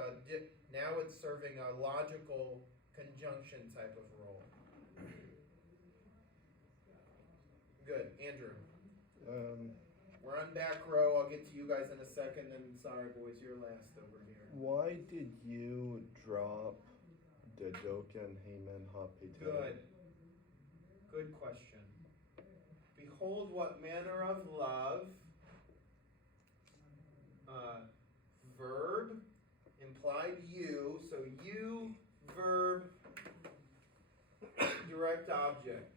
now it's serving a logical conjunction type of role. Good. Andrew. We're on back row. I'll get to you guys in a second, and sorry boys, you're last over here. Why did you drop Dedoken Haman Hapete? Good question. Behold what manner of love, verb, implied you, so you, verb, direct object.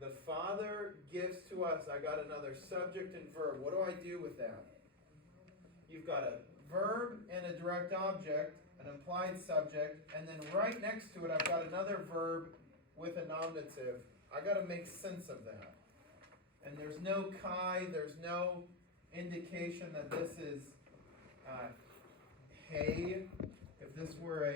The Father gives to us. I got another subject and verb. What do I do with that? You've got a verb and a direct object, an implied subject, and then right next to it I've got another verb with a nominative. I got to make sense of that. And there's no chi, there's no indication that this is hey. If this were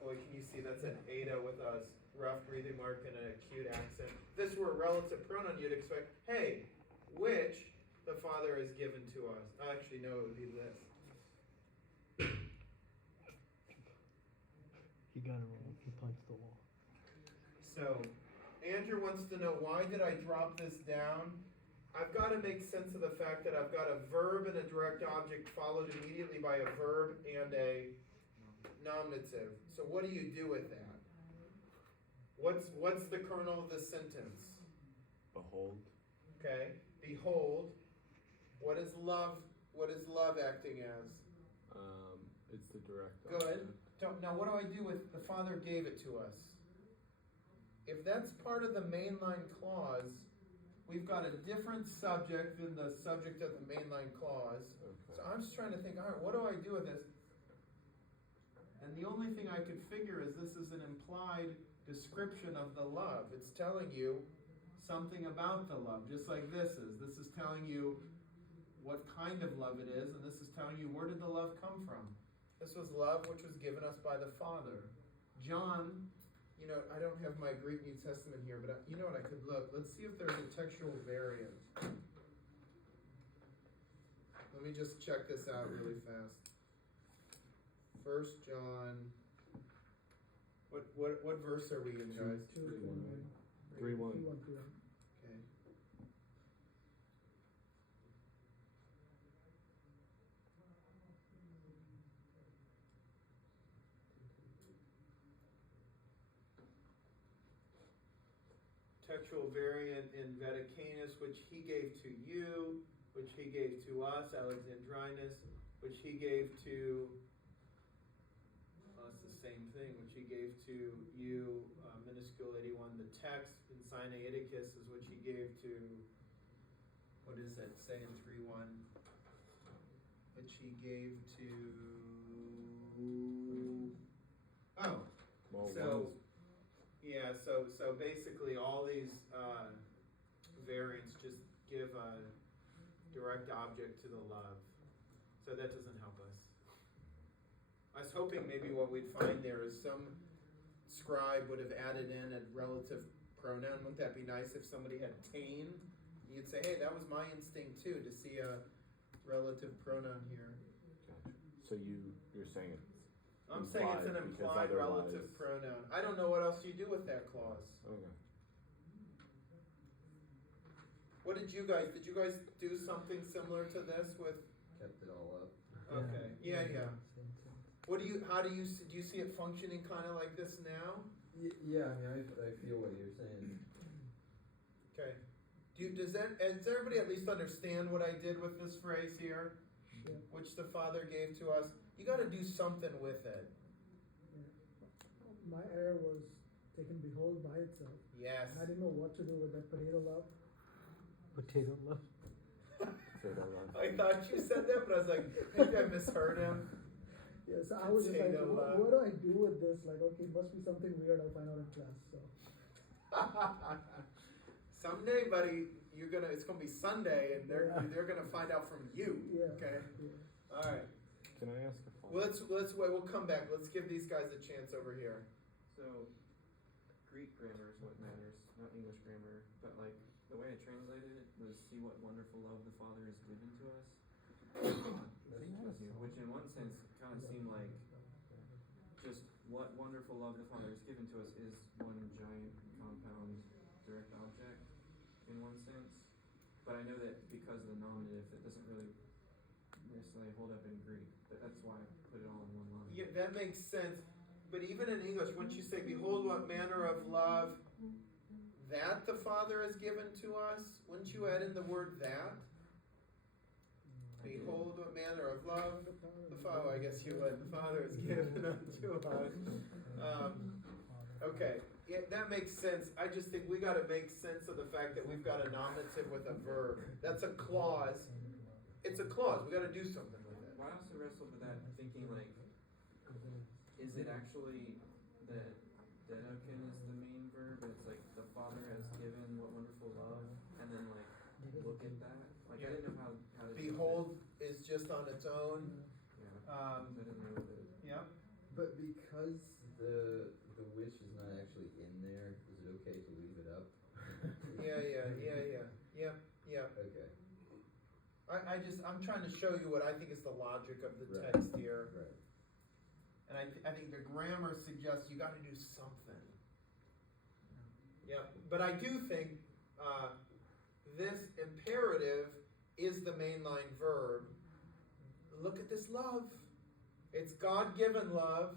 boy, can you see that's an eta with a rough breathing mark and an acute accent. If this were a relative pronoun, you'd expect hey, which the Father has given to us. Actually, no, it would be this. He got it wrong. He punched the wall. So, Andrew wants to know, why did I drop this down? I've got to make sense of the fact that I've got a verb and a direct object followed immediately by a verb and a nominative. So what do you do with that? What's the kernel of the sentence? Behold. Okay. Behold. What is love acting as? It's the direct Good. Now what do I do with the Father gave it to us? If that's part of the mainline clause, we've got a different subject than the subject of the mainline clause. Okay. So I'm just trying to think, all right, what do I do with this? And the only thing I could figure is this is an implied description of the love. It's telling you something about the love, just like this is. This is telling you what kind of love it is, and this is telling you where did the love come from. This was love which was given us by the Father. John, I don't have my Greek New Testament here, but you know what I could look. Let's see if there's a textual variant. Let me just check this out really fast. 1 John. What verse are we in, guys? 3:1. Okay. Textual variant in Vaticanus, which he gave to you, which he gave to us, Alexandrinus, which he gave to, it's the same thing, which he gave to you, minuscule 81. The text in Sinaiticus is which he gave to, what is that, say in 3:1, which he gave to, yeah, so basically all these variants just give a direct object to the love. So that doesn't help us. I was hoping maybe what we'd find there is some scribe would have added in a relative pronoun. Wouldn't that be nice if somebody had ta'en? You'd say, hey, that was my instinct too, to see a relative pronoun here. Gotcha. So you're saying it's I'm saying it's an implied relative pronoun. I don't know what else you do with that clause. Okay. What did you guys do something similar to this with? Kept it all up. Okay, yeah. How do you see it functioning kind of like this now? Yeah, I feel what you're saying. Okay. Does everybody at least understand what I did with this phrase here? Yeah. Which the Father gave to us? You got to do something with it. My error was taken behold by itself. Yes. I didn't know what to do with that potato love. Potato love. I thought you said that, but I was like, maybe I misheard him. Yes, I was just like, Potato love. what do I do with this? Like, okay, it must be something weird I'll find out in class, so. Someday, buddy, it's gonna be Sunday, and they're gonna find out from you. Yeah. Okay. Yeah. Alright, Can I ask a well, let's wait, we'll come back, let's give these guys a chance over here. So, Greek grammar is what matters, not English grammar, but like, the way I translated it was see what wonderful love the Father has given to us. Which in one sense kind of seemed like just what wonderful love the Father has given to us is one giant compound direct object in one sense. But I know that because of the nominative, that doesn't really necessarily hold up in Greek. But that's why I put it all in one line. Yeah, that makes sense, but even in English, once you say, behold what manner of love that the Father has given to us, wouldn't you add in the word that? Behold what manner of love the Father, I guess you would, the Father has given unto us. Okay, yeah, that makes sense. I just think we gotta make sense of the fact that we've got a nominative with a verb. That's a clause. It's a clause, we gotta do something with it. Well, I also wrestled with that, thinking like, is it actually that Dedokin is the main verb? It's like the Father has given what wonderful love, and then like look at that. Like I didn't know how to. Behold is just on its own. Yeah. I didn't know that. Yep. But because the wish is not actually in there, is it okay to leave it up? Yeah. Okay. I'm trying to show you what I think is the logic of the Right. text here. Right. And I think the grammar suggests you gotta do something. Yeah, but I do think, this imperative is the mainline verb. Look at this love. It's God-given love,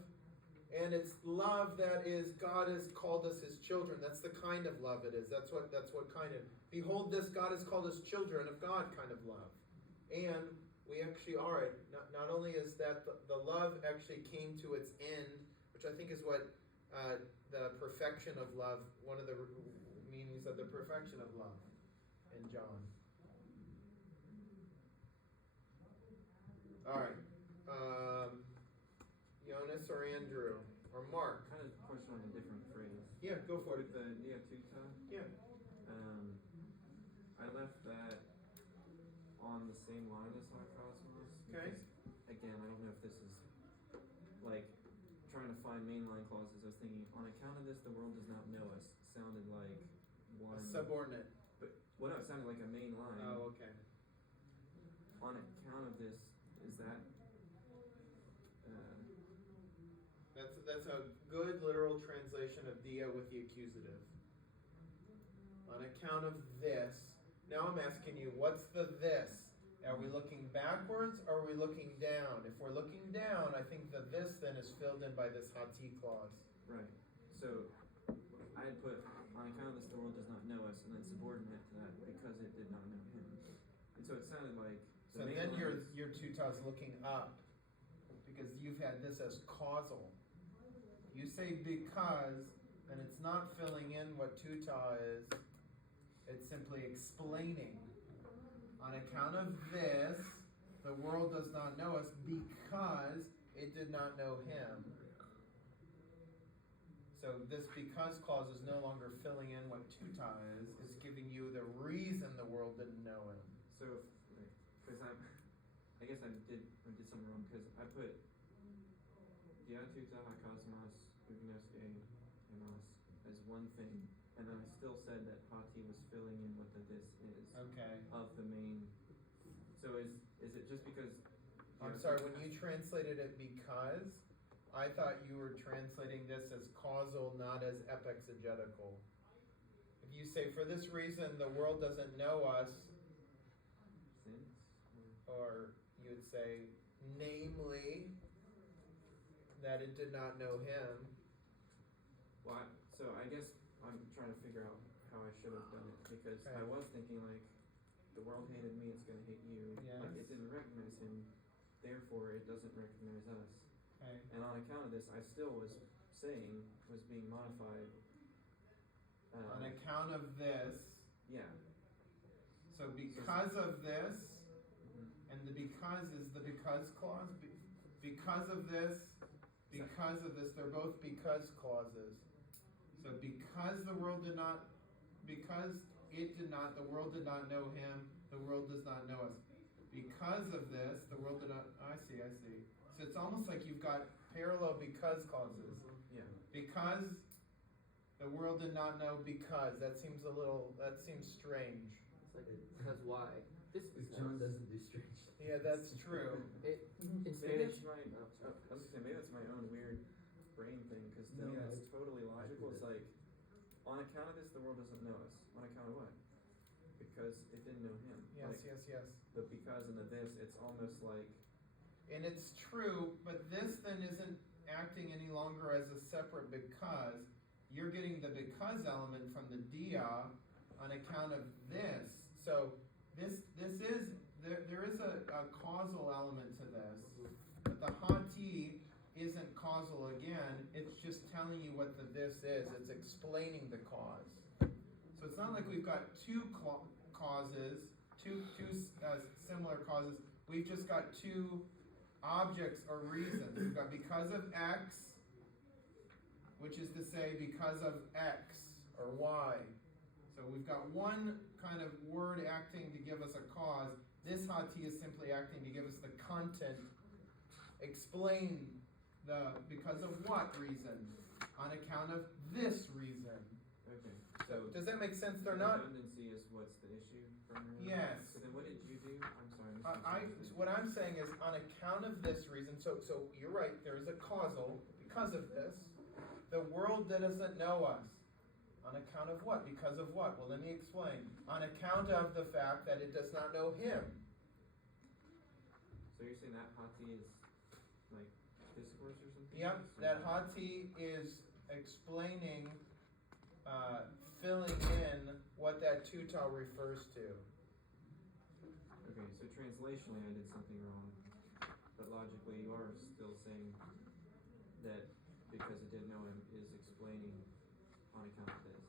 and it's love that is, God has called us his children. That's the kind of love it is. That's what kind of, behold this, God has called us children of God kind of love. And we actually are it. Not only is that the love actually came to its end, which I think is what the perfection of love, one of the meanings of the perfection of love in John. Alright. Jonas or Andrew or Mark? Kind of question on a different phrase. Yeah, go for it. With the Neotuta, Yeah. I left that on the same line as Cosmos. Okay. Again, I don't know if this is like trying to find mainline clauses. I was thinking, on account of this, the world does not know us. Sounded like one. A subordinate. But well, no, it sounded like a main line. Oh, okay. On account of this, is that? That's a good literal translation of dia with the accusative. On account of this. Now I'm asking you, what's the this? Are we looking backwards or are we looking down? If we're looking down, I think the this then is filled in by this hati clause. Right. So I had put on account of this, the world does not know us, and then subordinate to that because it did not know him. And so it sounded like. So then your tuta is looking up because you've had this as causal. You say because, then it's not filling in what tuta is. It's simply explaining. On account of this, the world does not know us because it did not know him. So this because clause is no longer filling in what tuta is. It's giving you the reason the world didn't know him. So, because I guess I did something wrong because I put Diatuta Hakosmos Ugnoske Hemos as one thing, and then I still said that Hati was filling in what the this is Okay. of the main. So is it just because? I'm sorry, when you translated it because, I thought you were translating this as causal, not as epexegetical. If you say, for this reason, the world doesn't know us, Since? or you would say, namely, that it did not know him. Well, so I guess I'm trying to figure out how I should have done it because I Okay. was thinking like, the world hated me, it's gonna hate you. Like Yes. it didn't recognize him, therefore it doesn't recognize us. Okay. And on account of this, I still was saying, was being modified. On account of this, Yeah. so because of this, Mhm. and the because is the because clause, because of this, they're both because clauses. So because the world did not, because it did not, the world did not know him, the world does not know us. because of this, the world did not, I see. So it's almost like you've got parallel because clauses. Yeah. Because the world did not know because, that seems strange. It's like, because why? This Because is John doesn't do strange things. Yeah, that's true. in Maybe Spanish. that's my, I was gonna say, maybe that's my own weird brain thing, cause to me No, that's I- totally I logical, do it's that. like, on account of this, the world doesn't know us, on account of what? Because it didn't know him. Yes, Like, yes. the because and the this, it's almost like, And it's true, but this then isn't acting any longer as a separate because. You're getting the because element from the dia on account of this. So this is, there is a causal element to this. But the hati isn't causal again, it's just telling you what the this is. It's explaining the cause. So it's not like we've got two causes, two similar causes. We've just got two objects or reasons. We've got because of X, which is to say because of X or Y. So we've got one kind of word acting to give us a cause. This hati is simply acting to give us the content, explain the because of what reason, on account of this reason. okay. So does that make sense? They're the not. redundancy is what's the issue for her? Yes. So then what did you do? I'm sorry. What I'm saying is on account of this reason. So you're right. There is a causal because of this. The world doesn't know us. On account of what? Because of what? Well, let me explain. On account of the fact that it does not know him. So you're saying that hati is like discourse or something? Yep, So- that hati is explaining, filling in what that tuta refers to. Okay, so translationally I did something wrong, but logically you are still saying that because it didn't know him is explaining on account of this.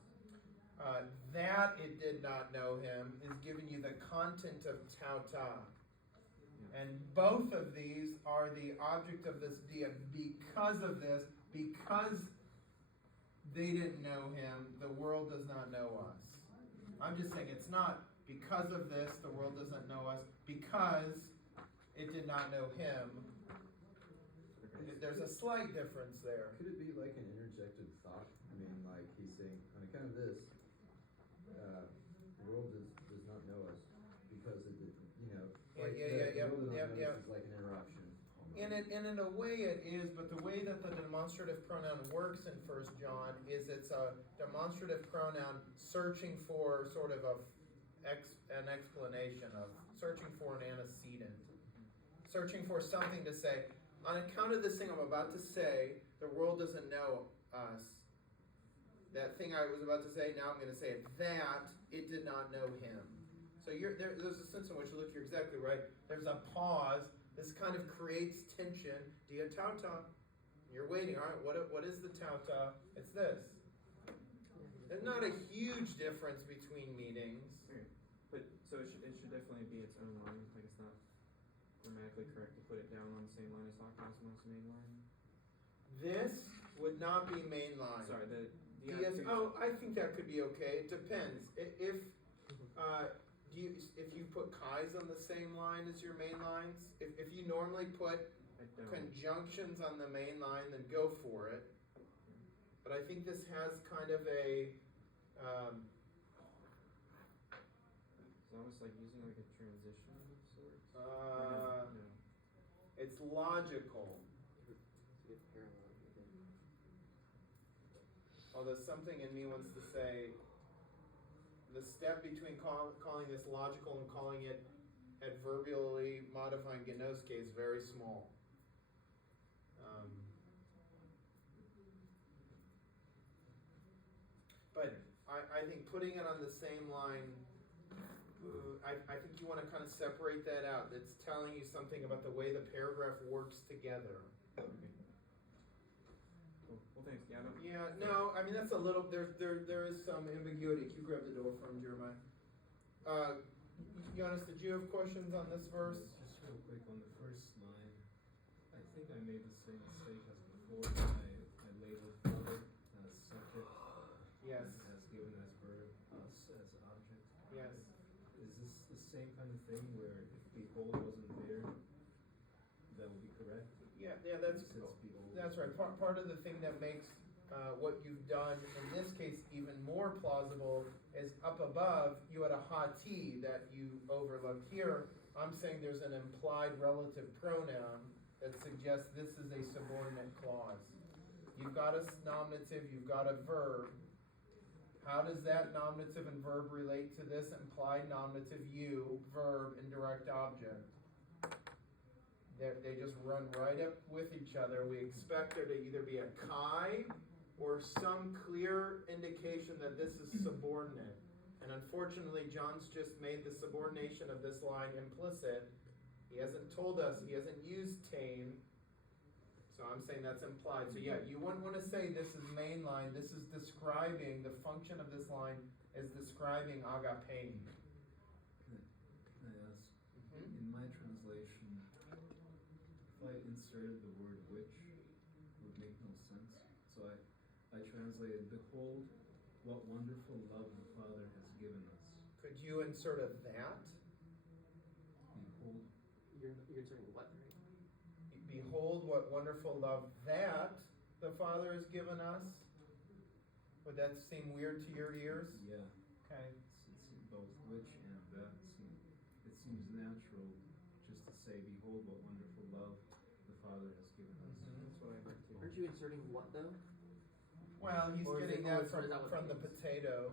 That it did not know him is giving you the content of tauta. Yeah. And both of these are the object of this dia. Because of this, because they didn't know him, the world does not know us. I'm just saying it's not because of this, the world doesn't know us, because it did not know him. Okay. There's a slight difference there. Could it be like an interjected thought? I mean, like he's saying, on account of this, the world does not know us because it did, like the world does not know us is like an interruption. And in a way it is, but the way that the demonstrative pronoun works in 1 John is it's a demonstrative pronoun searching for sort of an explanation of, searching for an antecedent. Searching for something to say, on account of this thing I'm about to say, the world doesn't know us. That thing I was about to say, now I'm going to say it. That, it did not know him. So there's a sense in which, look, you're exactly right. There's a pause. This kind of creates tension. Dia tauta. You're waiting, all right, what is the tauta? It's this. There's not a huge difference between meanings. Okay. But, so it should definitely be its own line, like it's not grammatically correct to put it down on the same line as Hakasmos main line? This would not be mainline. Sorry, the Diaz, attitude- oh, I think that could be okay. It depends. If you put kais on the same line as your main lines, if you normally put I don't. conjunctions on the main line, then go for it. But I think this has kind of a, It's almost like using like a transition of sorts. No. it's logical. It's a good parallel, I think. Although something in me wants to say, the step between calling this logical and calling it adverbially modifying genoske is very small. But I think putting it on the same line, I think you want to kind of separate that out. It's telling you something about the way the paragraph works together. Okay. Cool. Well, thanks. Yeah, I don't. Yeah, no, I mean that's a little. There is some ambiguity. Can you grab the door from Jeremiah? Jonas, did you have questions on this verse? Just real quick on the first line, I think I made the same mistake as before. I labeled father as subject. Yes. As given as verb, us as object. Yes. Is this the same kind of thing where if behold wasn't there, that would be correct? Yeah, Since behold. that's right. Part of the thing that makes what you've done in this case even more plausible is up above you had a hati that you overlooked. Here, I'm saying there's an implied relative pronoun that suggests this is a subordinate clause. You've got a nominative, you've got a verb. How does that nominative and verb relate to this implied nominative you, verb, and direct object? They just run right up with each other. We expect there to either be a chi or some clear indication that this is subordinate. And unfortunately, John's just made the subordination of this line implicit. He hasn't told us, he hasn't used tain. So I'm saying that's implied. So yeah, you wouldn't want to say this is main line. This is describing, the function of this line is describing agapein. Can I ask, in my translation, if I inserted the word which, it would make no sense. So I translated, behold, what wonderful love the Father has given us. Could you insert a that? Behold, You're inserting what, right? Behold what wonderful love that the Father has given us. Would that seem weird to your ears? yeah, Okay. it's both which and that. It seems natural just to say, behold, what wonderful love the Father has given us. That's what I meant to. Aren't you inserting what though? Well, he's Or is getting it- that or is that what from the it is? potato.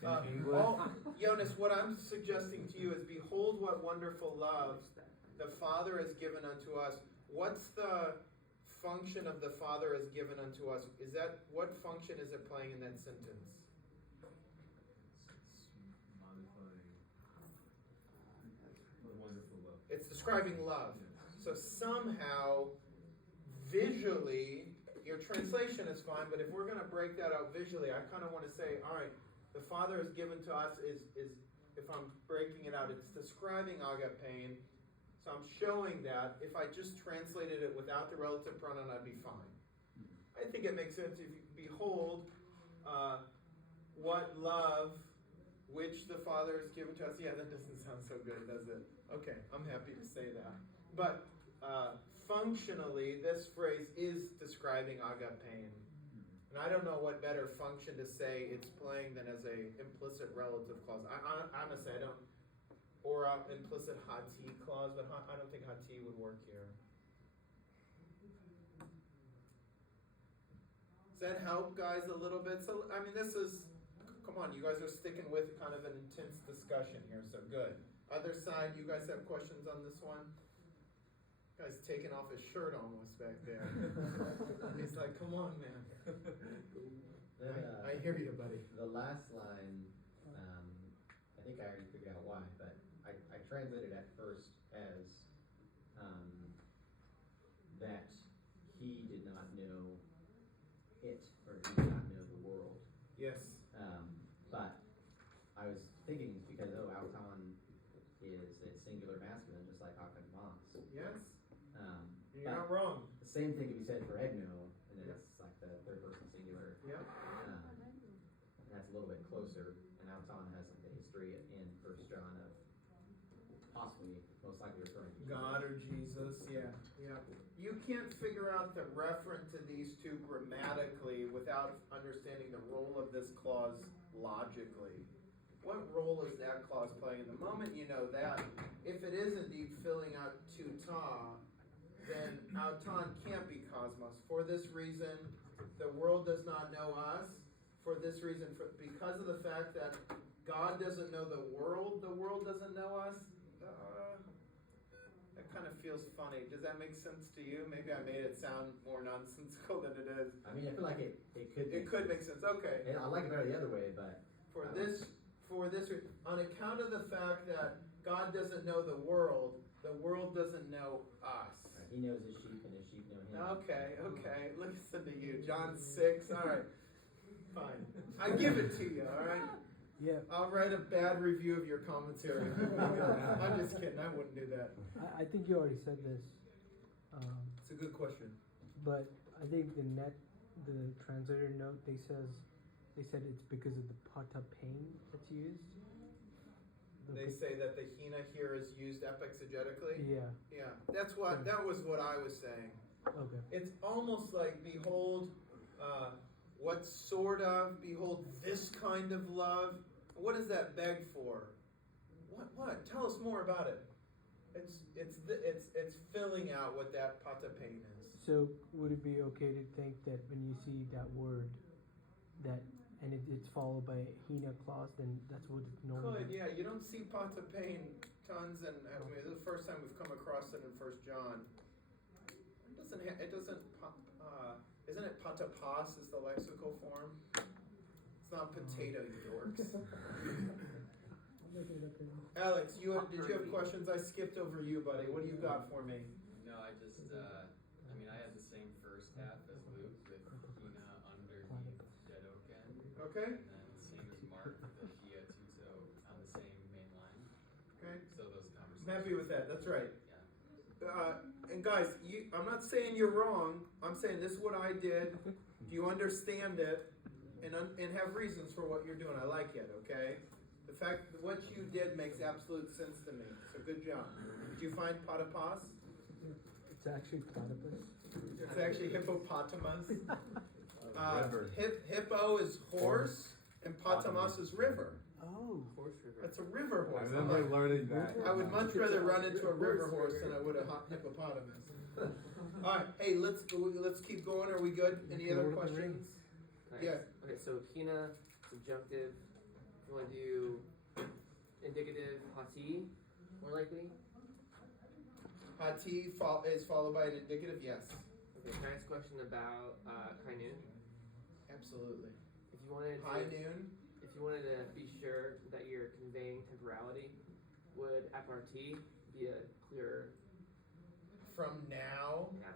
Finishing with- Jonas, what I'm suggesting to you is, behold what wonderful love What's that? the Father has given unto us. What's the function of the Father has given unto us? Is that, what function is it playing in that sentence? It's modifying what wonderful love. It's describing love. So somehow, visually, your translation is fine, but if we're gonna break that out visually, I kinda wanna say, alright, the Father has given to us is, if I'm breaking it out, it's describing agapein. So I'm showing that. If I just translated it without the relative pronoun, I'd be fine. I think it makes sense if you behold what love which the Father has given to us. Yeah, that doesn't sound so good, does it? Okay, I'm happy to say that. But functionally, this phrase is describing agapein. And I don't know what better function to say it's playing than as a implicit relative clause. Honestly, I don't. Or implicit hati clause, but I don't think hati would work here. Does that help, guys, a little bit? So, I mean, this is, come on, you guys are sticking with kind of an intense discussion here, so good. Other side, you guys have questions on this one? Guy's taking off his shirt almost back there. He's like, come on, man. I hear you, buddy. The last line, I think I already figured out why, but I translated at first as that he did not know it, or he did not know the world. Yes. But I was thinking it's because, auton is a singular masculine, just like akadmos. Yes. You're But not wrong. the same thing can be said for egno, and then it's like the third person singular. Yeah. And that's a little bit closer, and auton has like a history in First John of possibly, most likely referring to God or Jesus, yeah. You can't figure out the reference to these two grammatically without understanding the role of this clause logically. What role is that clause playing? The moment you know that, if it is indeed filling out tuta, then auton can't be cosmos. For this reason, the world does not know us. For this reason, because of the fact that God doesn't know the world doesn't know us. That kind of feels funny. Does that make sense to you? Maybe I made it sound more nonsensical than it is. I mean, I feel like it could. It could make sense. Okay. I like it better the other way, but For this, on account of the fact that God doesn't know the world doesn't know us. he knows his sheep and his sheep know him. Okay. Listen to you, John 6. All right, fine. I give it to you. All right. Yeah, I'll write a bad review of your commentary. I'm just kidding. I wouldn't do that. I think you already said this, It's a good question. but I think the translator note, they said it's because of the pata pain that's used. they say that the hina here is used epexegetically. Yeah. Yeah, that was what I was saying. Okay. It's almost like behold, what sort of, behold this kind of love. What does that beg for? What? Tell us more about it. It's filling out what that patapain is. So would it be okay to think that when you see that word, and it's followed by a hina clause, then that's what it's normally. Good, yeah. You don't see patapain tons, and I mean, it's the first time we've come across it in 1 John. Isn't it patapas is the lexical form? It's not potato, you dorks. Alex, did you have questions? I skipped over you, buddy. What do you got for me? No, I just, I had the same first half as Luke with Hina underneath Jedoken. Okay. And then same as Mark with the Hia Tuto on the same main line. Okay. So those I'm conversations. happy with that. That's right. Yeah. And guys, I'm not saying you're wrong. I'm saying this is what I did. Do you understand it? And have reasons for what you're doing. I like it, okay? The fact that what you did makes absolute sense to me. So good job. Did you find patapas? It's actually platypus. It's actually hippopotamus. River. Hippo is horse, and potamus is river. Oh. Horse river. That's a river I horse. remember learning that. I would much rather run into a river horse than I would a hippopotamus. All right, hey, let's keep going. Are we good? Any other Lord of the questions? Nice. Yeah. Okay, so hina, subjunctive. You want to do indicative hati, more likely? Hati is followed by an indicative. Yes. Okay, can I ask a question about kainun? Absolutely. If you wanted to, High noon. if you wanted to be sure that you're conveying temporality, would aparti be a clearer? From now. Yeah.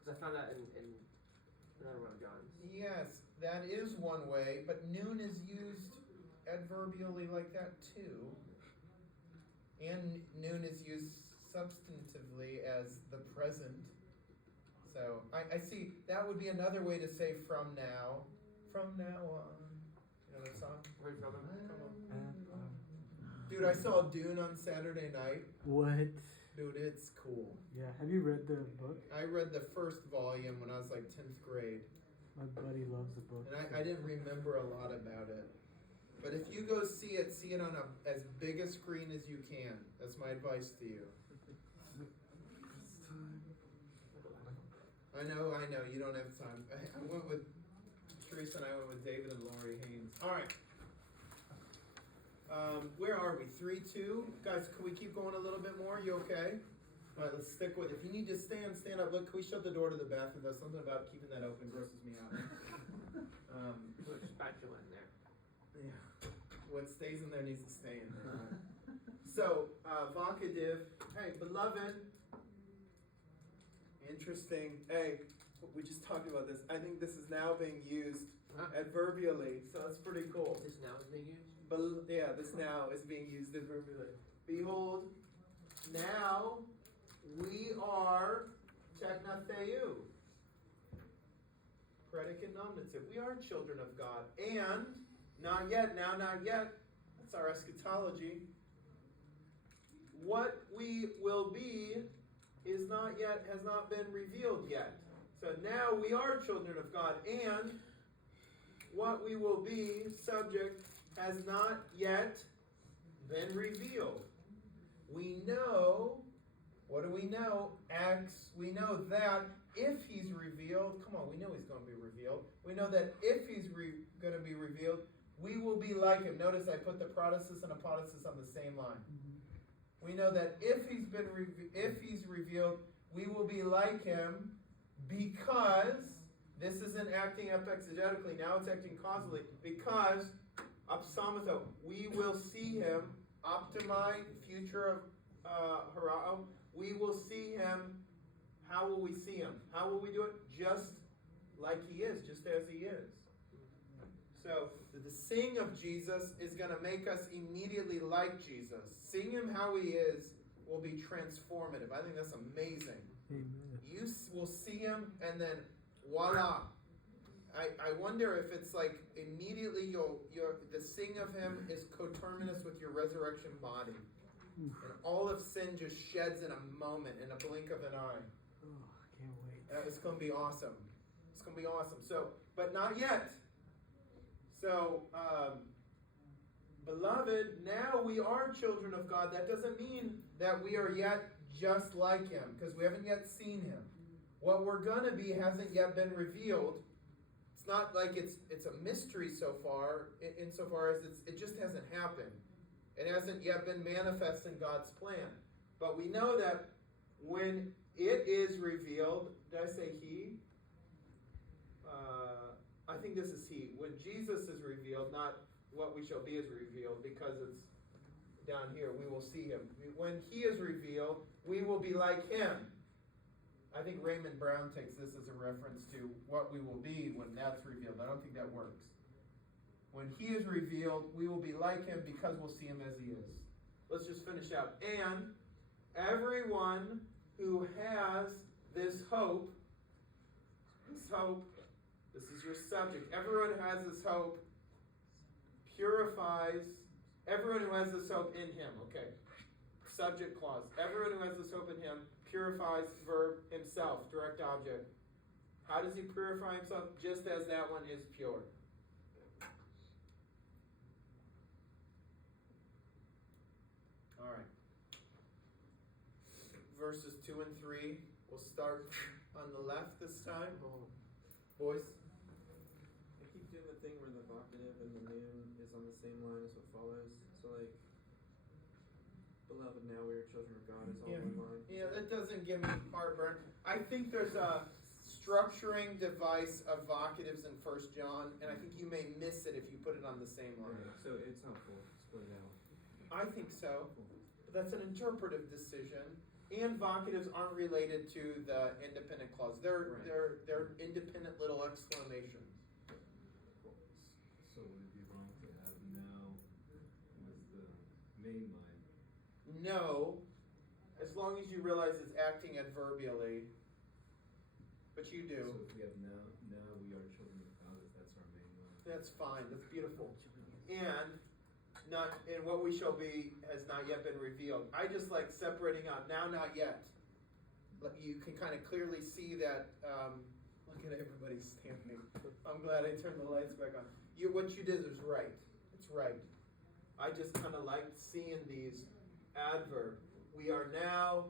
Because I found that in another one of John's. Yes, that is one way, but noon is used adverbially like that too. And noon is used substantively as the present. So I see that would be another way to say from now. From now on. You know that song? Where's Robin? Come on. Dude, I saw Dune on Saturday night. What? Dude, it's cool. Yeah. Have you read the book? I read the first volume when I was like 10th grade. My buddy loves the book. And I didn't remember a lot about it. But if you go see it on as big a screen as you can. That's my advice to you. I know, you don't have time. I went with, Teresa and I went with David and Lori Haynes. All right. Where are we? 3-2? Guys, can we keep going a little bit more? You okay? All right, let's stick with it. If you need to stand up. Look, can we shut the door to the bathroom? There's something about keeping that open grosses me out. Put a spatula in there. Yeah. What stays in there needs to stay in there. So, vocative. Hey, beloved. Interesting. Hey, we just talked about this. I think this is now being used adverbially, so that's pretty cool. This now is being used? This now is being used adverbially. Behold, now we are technatheu. Predicate nominative. We are children of God. And not yet, now not yet. That's our eschatology. What we will be is not yet, has not been revealed yet. So now we are children of God, and what we will be, subject, has not yet been revealed. We know, what do we know? We know that if he's revealed, come on, we know he's going to be revealed. We know that if he's going to be revealed, we will be like him. Notice I put the protasis and apodosis on the same line. We know that if he's revealed, we will be like him because this isn't acting epexegetically, now it's acting causally, because apsamatho, we will see him, optimi, future of harao, we will see him. How will we see him? How will we do it? Just like he is, just as he is. So the seeing of Jesus is going to make us immediately like Jesus. Seeing him how he is will be transformative. I think that's amazing. Amen. You will see him and then voila. I wonder if it's like immediately the seeing of him is coterminous with your resurrection body. And all of sin just sheds in a moment, in a blink of an eye. Oh, can't wait. It's going to be awesome. It's going to be awesome. So, but not yet. So, beloved, now we are children of God. That doesn't mean that we are yet just like him, because we haven't yet seen him. What we're going to be hasn't yet been revealed. It's not like it's a mystery so far, insofar as it just hasn't happened. It hasn't yet been manifest in God's plan. But we know that when it is revealed, did I say he? I think this is he. When Jesus is revealed, not what we shall be is revealed, because it's down here, we will see him. When he is revealed, we will be like him. I think Raymond Brown takes this as a reference to what we will be when that's revealed. I don't think that works. When he is revealed, we will be like him because we'll see him as he is. Let's just finish out. And everyone who has this hope, this is your subject. Everyone who has this hope purifies, everyone who has this hope in him, okay. Subject clause. Everyone who has this hope in him purifies, verb, himself, direct object. How does he purify himself? Just as that one is pure. All right. Verses 2 and 3. We'll start on the left this time. Boys. I keep doing the thing where the vocative and the noon is on the same line as what follows. So like, beloved, now we are children of God is all in line. Yeah, that doesn't give me heartburn. I think there's a structuring device of vocatives in 1 John, and I think you may miss it if you put it on the same line. Okay, so it's helpful to split it out. I think so. But that's an interpretive decision. And vocatives aren't related to the independent clause. They're independent little exclamations. So would it be wrong to have now with the main line? No, as long as you realize it's acting adverbially. But you do. So if we have now we are children of God, if that's our main line. That's fine. That's beautiful. And what we shall be has not yet been revealed. I just like separating out now, not yet. You can kind of clearly see that. Look at everybody standing. I'm glad I turned the lights back on. What you did is right. It's right. I just kind of liked seeing these adverb. We are now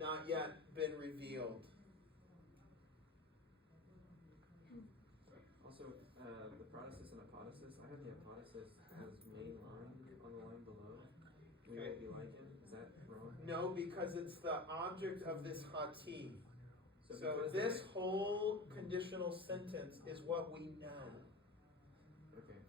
not yet been revealed. Also, the protasis and apodosis, I have the apodosis as main line on the line below. We will be like him. Is that wrong? No, because it's the object of this hati. So because this whole conditional sentence is what we know. Okay.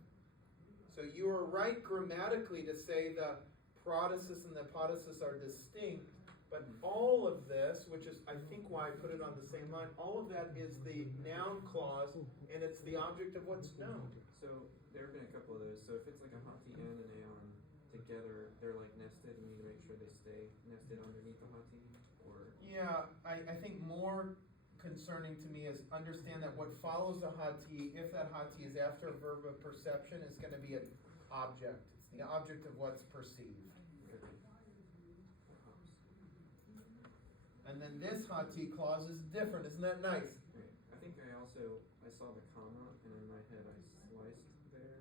So you are right grammatically to say the protasis and the apodosis are distinct, but all of this, which is I think why I put it on the same line, all of that is the noun clause, and it's the object of what's known. So there have been a couple of those. So if it's like a hati and an aeon together, they're like nested, and you need to make sure they stay nested underneath the hati, or Yeah, I think more concerning to me is understand that what follows a hati, if that hati is after a verb of perception, is going to be an object. It's the object of what's perceived. And then this hati clause is different. Isn't that nice? Right. I think I saw the comma, and in my head I sliced there.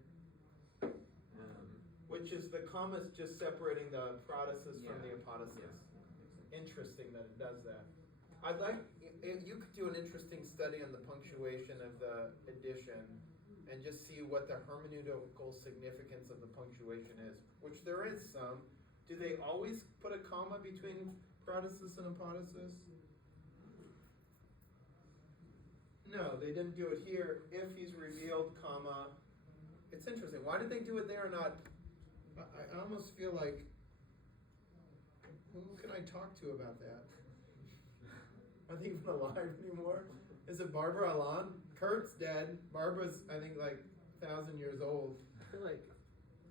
Which is the comma is just separating the protasis from the Yeah. apodosis. Yeah, makes sense. Interesting that it does that. I'd like, you could do an interesting study on the punctuation of the addition and just see what the hermeneutical significance of the punctuation is, which there is some. Do they always put a comma between protasis and apodosis? No, they didn't do it here. If he's revealed, comma. It's interesting. Why did they do it there and not? I almost feel like, who can I talk to about that? Are they even alive anymore? Is it Barbara Alon? Kurt's dead. Barbara's, I think, like 1,000 years old. I feel like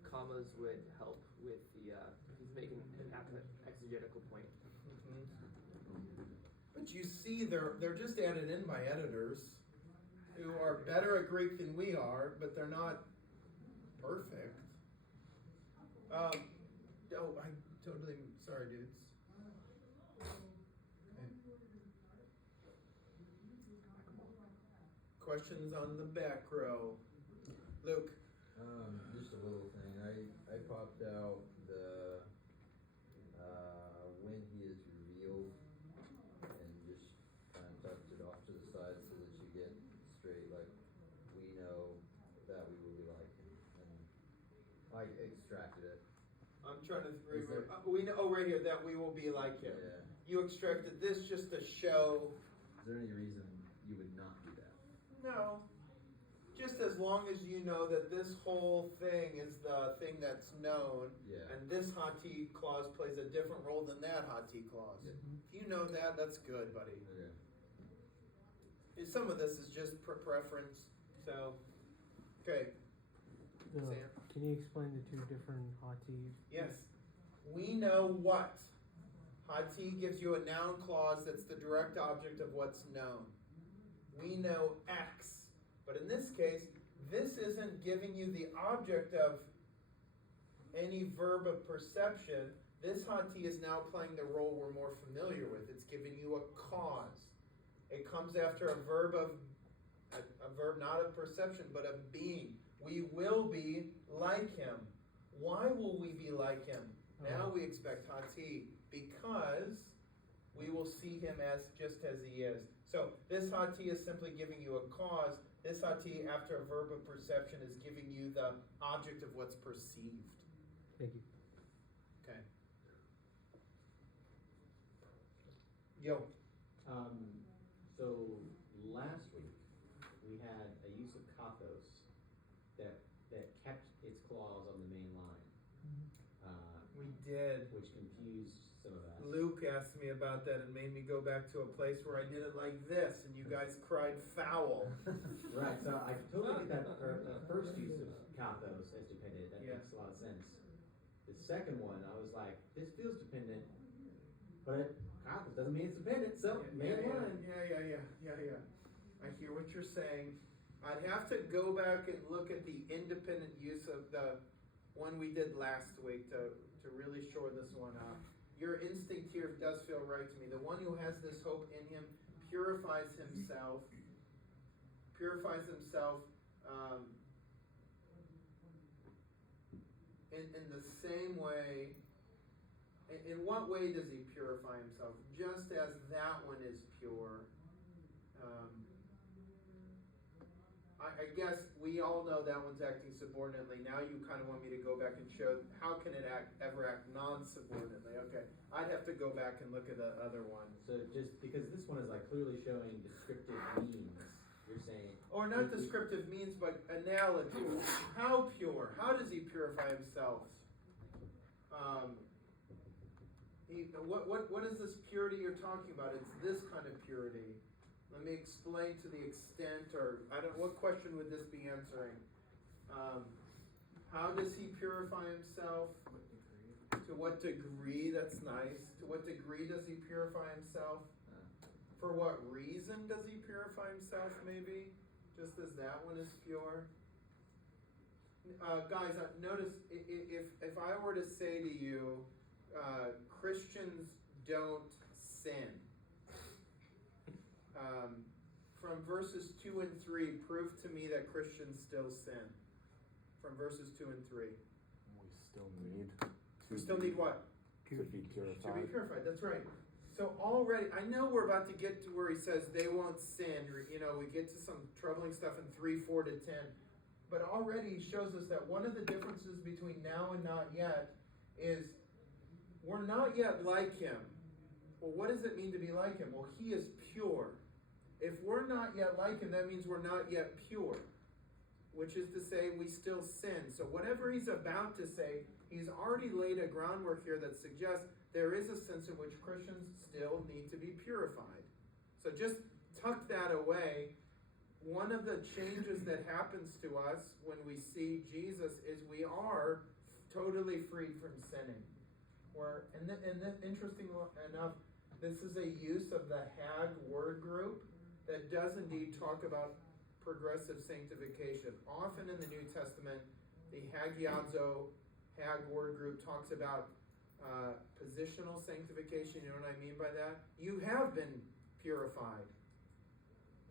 commas would help with the, he's making an exegetical point. But you see, they're just added in by editors. who are better at Greek than we are, but they're not perfect. Oh, I totally, sorry, dudes. Okay. Questions on the back row? Luke? Just a little thing. I popped out the when he is revealed and just kind of tucked it off to the side so that you get straight, like, we know that we will be like him. And I extracted it. I'm trying to Is there- we know, oh, right here, that we will be like him. Yeah. You extracted this just to show, Is there any reason you would not do that? no. Just as long as you know that this whole thing is the thing that's known, Yeah. and this hati clause plays a different role than that hati clause. Yeah. If you know that, that's good, buddy. Okay. Some of this is just preference, so, okay, No, Sam? can you explain the two different hati? Yes. We know what. Hati gives you a noun clause that's the direct object of what's known. We know X. But in this case, this isn't giving you the object of any verb of perception. This hati is now playing the role we're more familiar with. It's giving you a cause. It comes after a verb not of perception, but of being. We will be like him. Why will we be like him? Now we expect hati, because we will see him as just as he is. So this hati is simply giving you a cause. This hati, after a verb of perception, is giving you the object of what's perceived. Thank you. Okay. Yo. So last week, we had a use of kathos that kept its clause on the main line. We did. Which confused some of us. Luke asked me about that and made me go back to a place where I did it like this, and you guys cried foul. Right, so I totally get that, the first use of kathos as dependent, that Yeah. makes a lot of sense. The second one, I was like, this feels dependent, but kathos doesn't mean it's dependent, so main line. Yeah. I hear what you're saying. I'd have to go back and look at the independent use of the one we did last week to really shore this one up. Your instinct here does feel right to me. The one who has this hope in him purifies himself in the same way. In what way does he purify himself? Just as that one is pure. I guess we all know that one's acting subordinately. Now you kind of want me to go back and show how can it ever act non-subordinately. Okay, I'd have to go back and look at the other one. So just because this one is like clearly showing descriptive means, you're saying. Or not descriptive means, but analogy. How pure? How does he purify himself? What is this purity you're talking about? It's this kind of purity. Let me explain to the extent, or what question would this be answering? How does he purify himself? To what degree? That's nice. To what degree does he purify himself? For what reason does he purify himself, maybe? Just as that one is pure? Guys, notice, if I were to say to you, Christians don't sin. From verses 2 and 3, prove to me that Christians still sin. From verses 2 and 3. We still need what? To be purified. To be purified, that's right. So already, I know we're about to get to where he says they won't sin, or, we get to some troubling stuff in 3, 4 to 10. But already he shows us that one of the differences between now and not yet is we're not yet like him. Well, what does it mean to be like him? Well, he is pure. If we're not yet like him, that means we're not yet pure, which is to say we still sin. So whatever he's about to say, he's already laid a groundwork here that suggests there is a sense in which Christians still need to be purified. So just tuck that away. One of the changes that happens to us when we see Jesus is we are totally freed from sinning. Interesting enough, this is a use of the Hag word group that does indeed talk about progressive sanctification. Often in the New Testament, the Hagiadzo, Hag word group talks about positional sanctification. You know what I mean by that? You have been purified.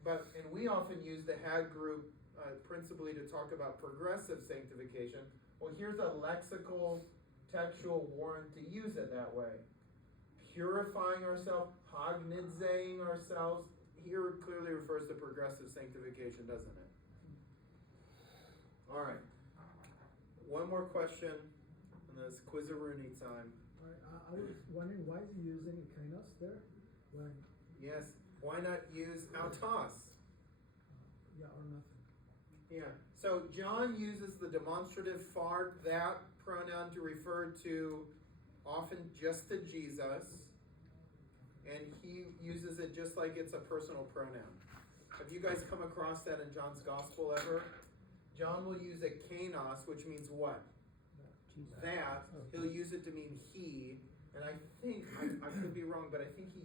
And we often use the Hag group principally to talk about progressive sanctification. Well, here's a lexical, textual warrant to use it that way. Purifying ourselves, hagnidzeing ourselves, here clearly refers to progressive sanctification, doesn't it? All right. One more question, and then it's Quizzaroonie time. Alright, I was wondering why is he using kainos there? When, Yes. Why not use autos? yeah, or nothing. Yeah. So John uses the demonstrative fart, that pronoun, to refer to often just to Jesus, and he uses it just like it's a personal pronoun. Have you guys come across that in John's gospel ever? John will use a kainos, which means what? That. He'll use it to mean he, and I think, I could be wrong, but I think he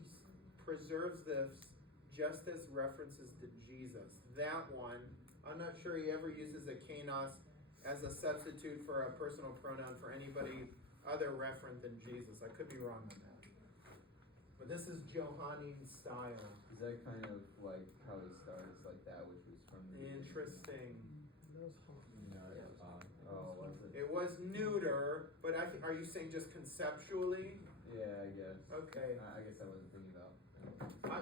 preserves this just as references to Jesus. That one, I'm not sure he ever uses a kainos as a substitute for a personal pronoun for anybody other referent than Jesus. I could be wrong on that. But this is Johannine style. Is that kind of like how they started, like that which was from the Interesting. That was hot. Oh, was it? It was neuter, but I think, are you saying just conceptually? Yeah, I guess. Okay. I guess I wasn't thinking about.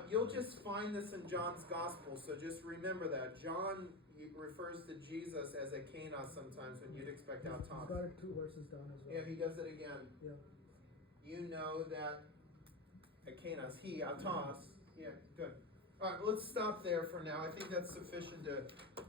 You'll just find this in John's gospel, so just remember that. John refers to Jesus as a kainos sometimes when you'd expect He's autos. got it 2 verses down as well. Yeah, he does it again. Yeah. You know that a kainos, he, autos. Yeah, good. Alright, let's stop there for now. I think that's sufficient to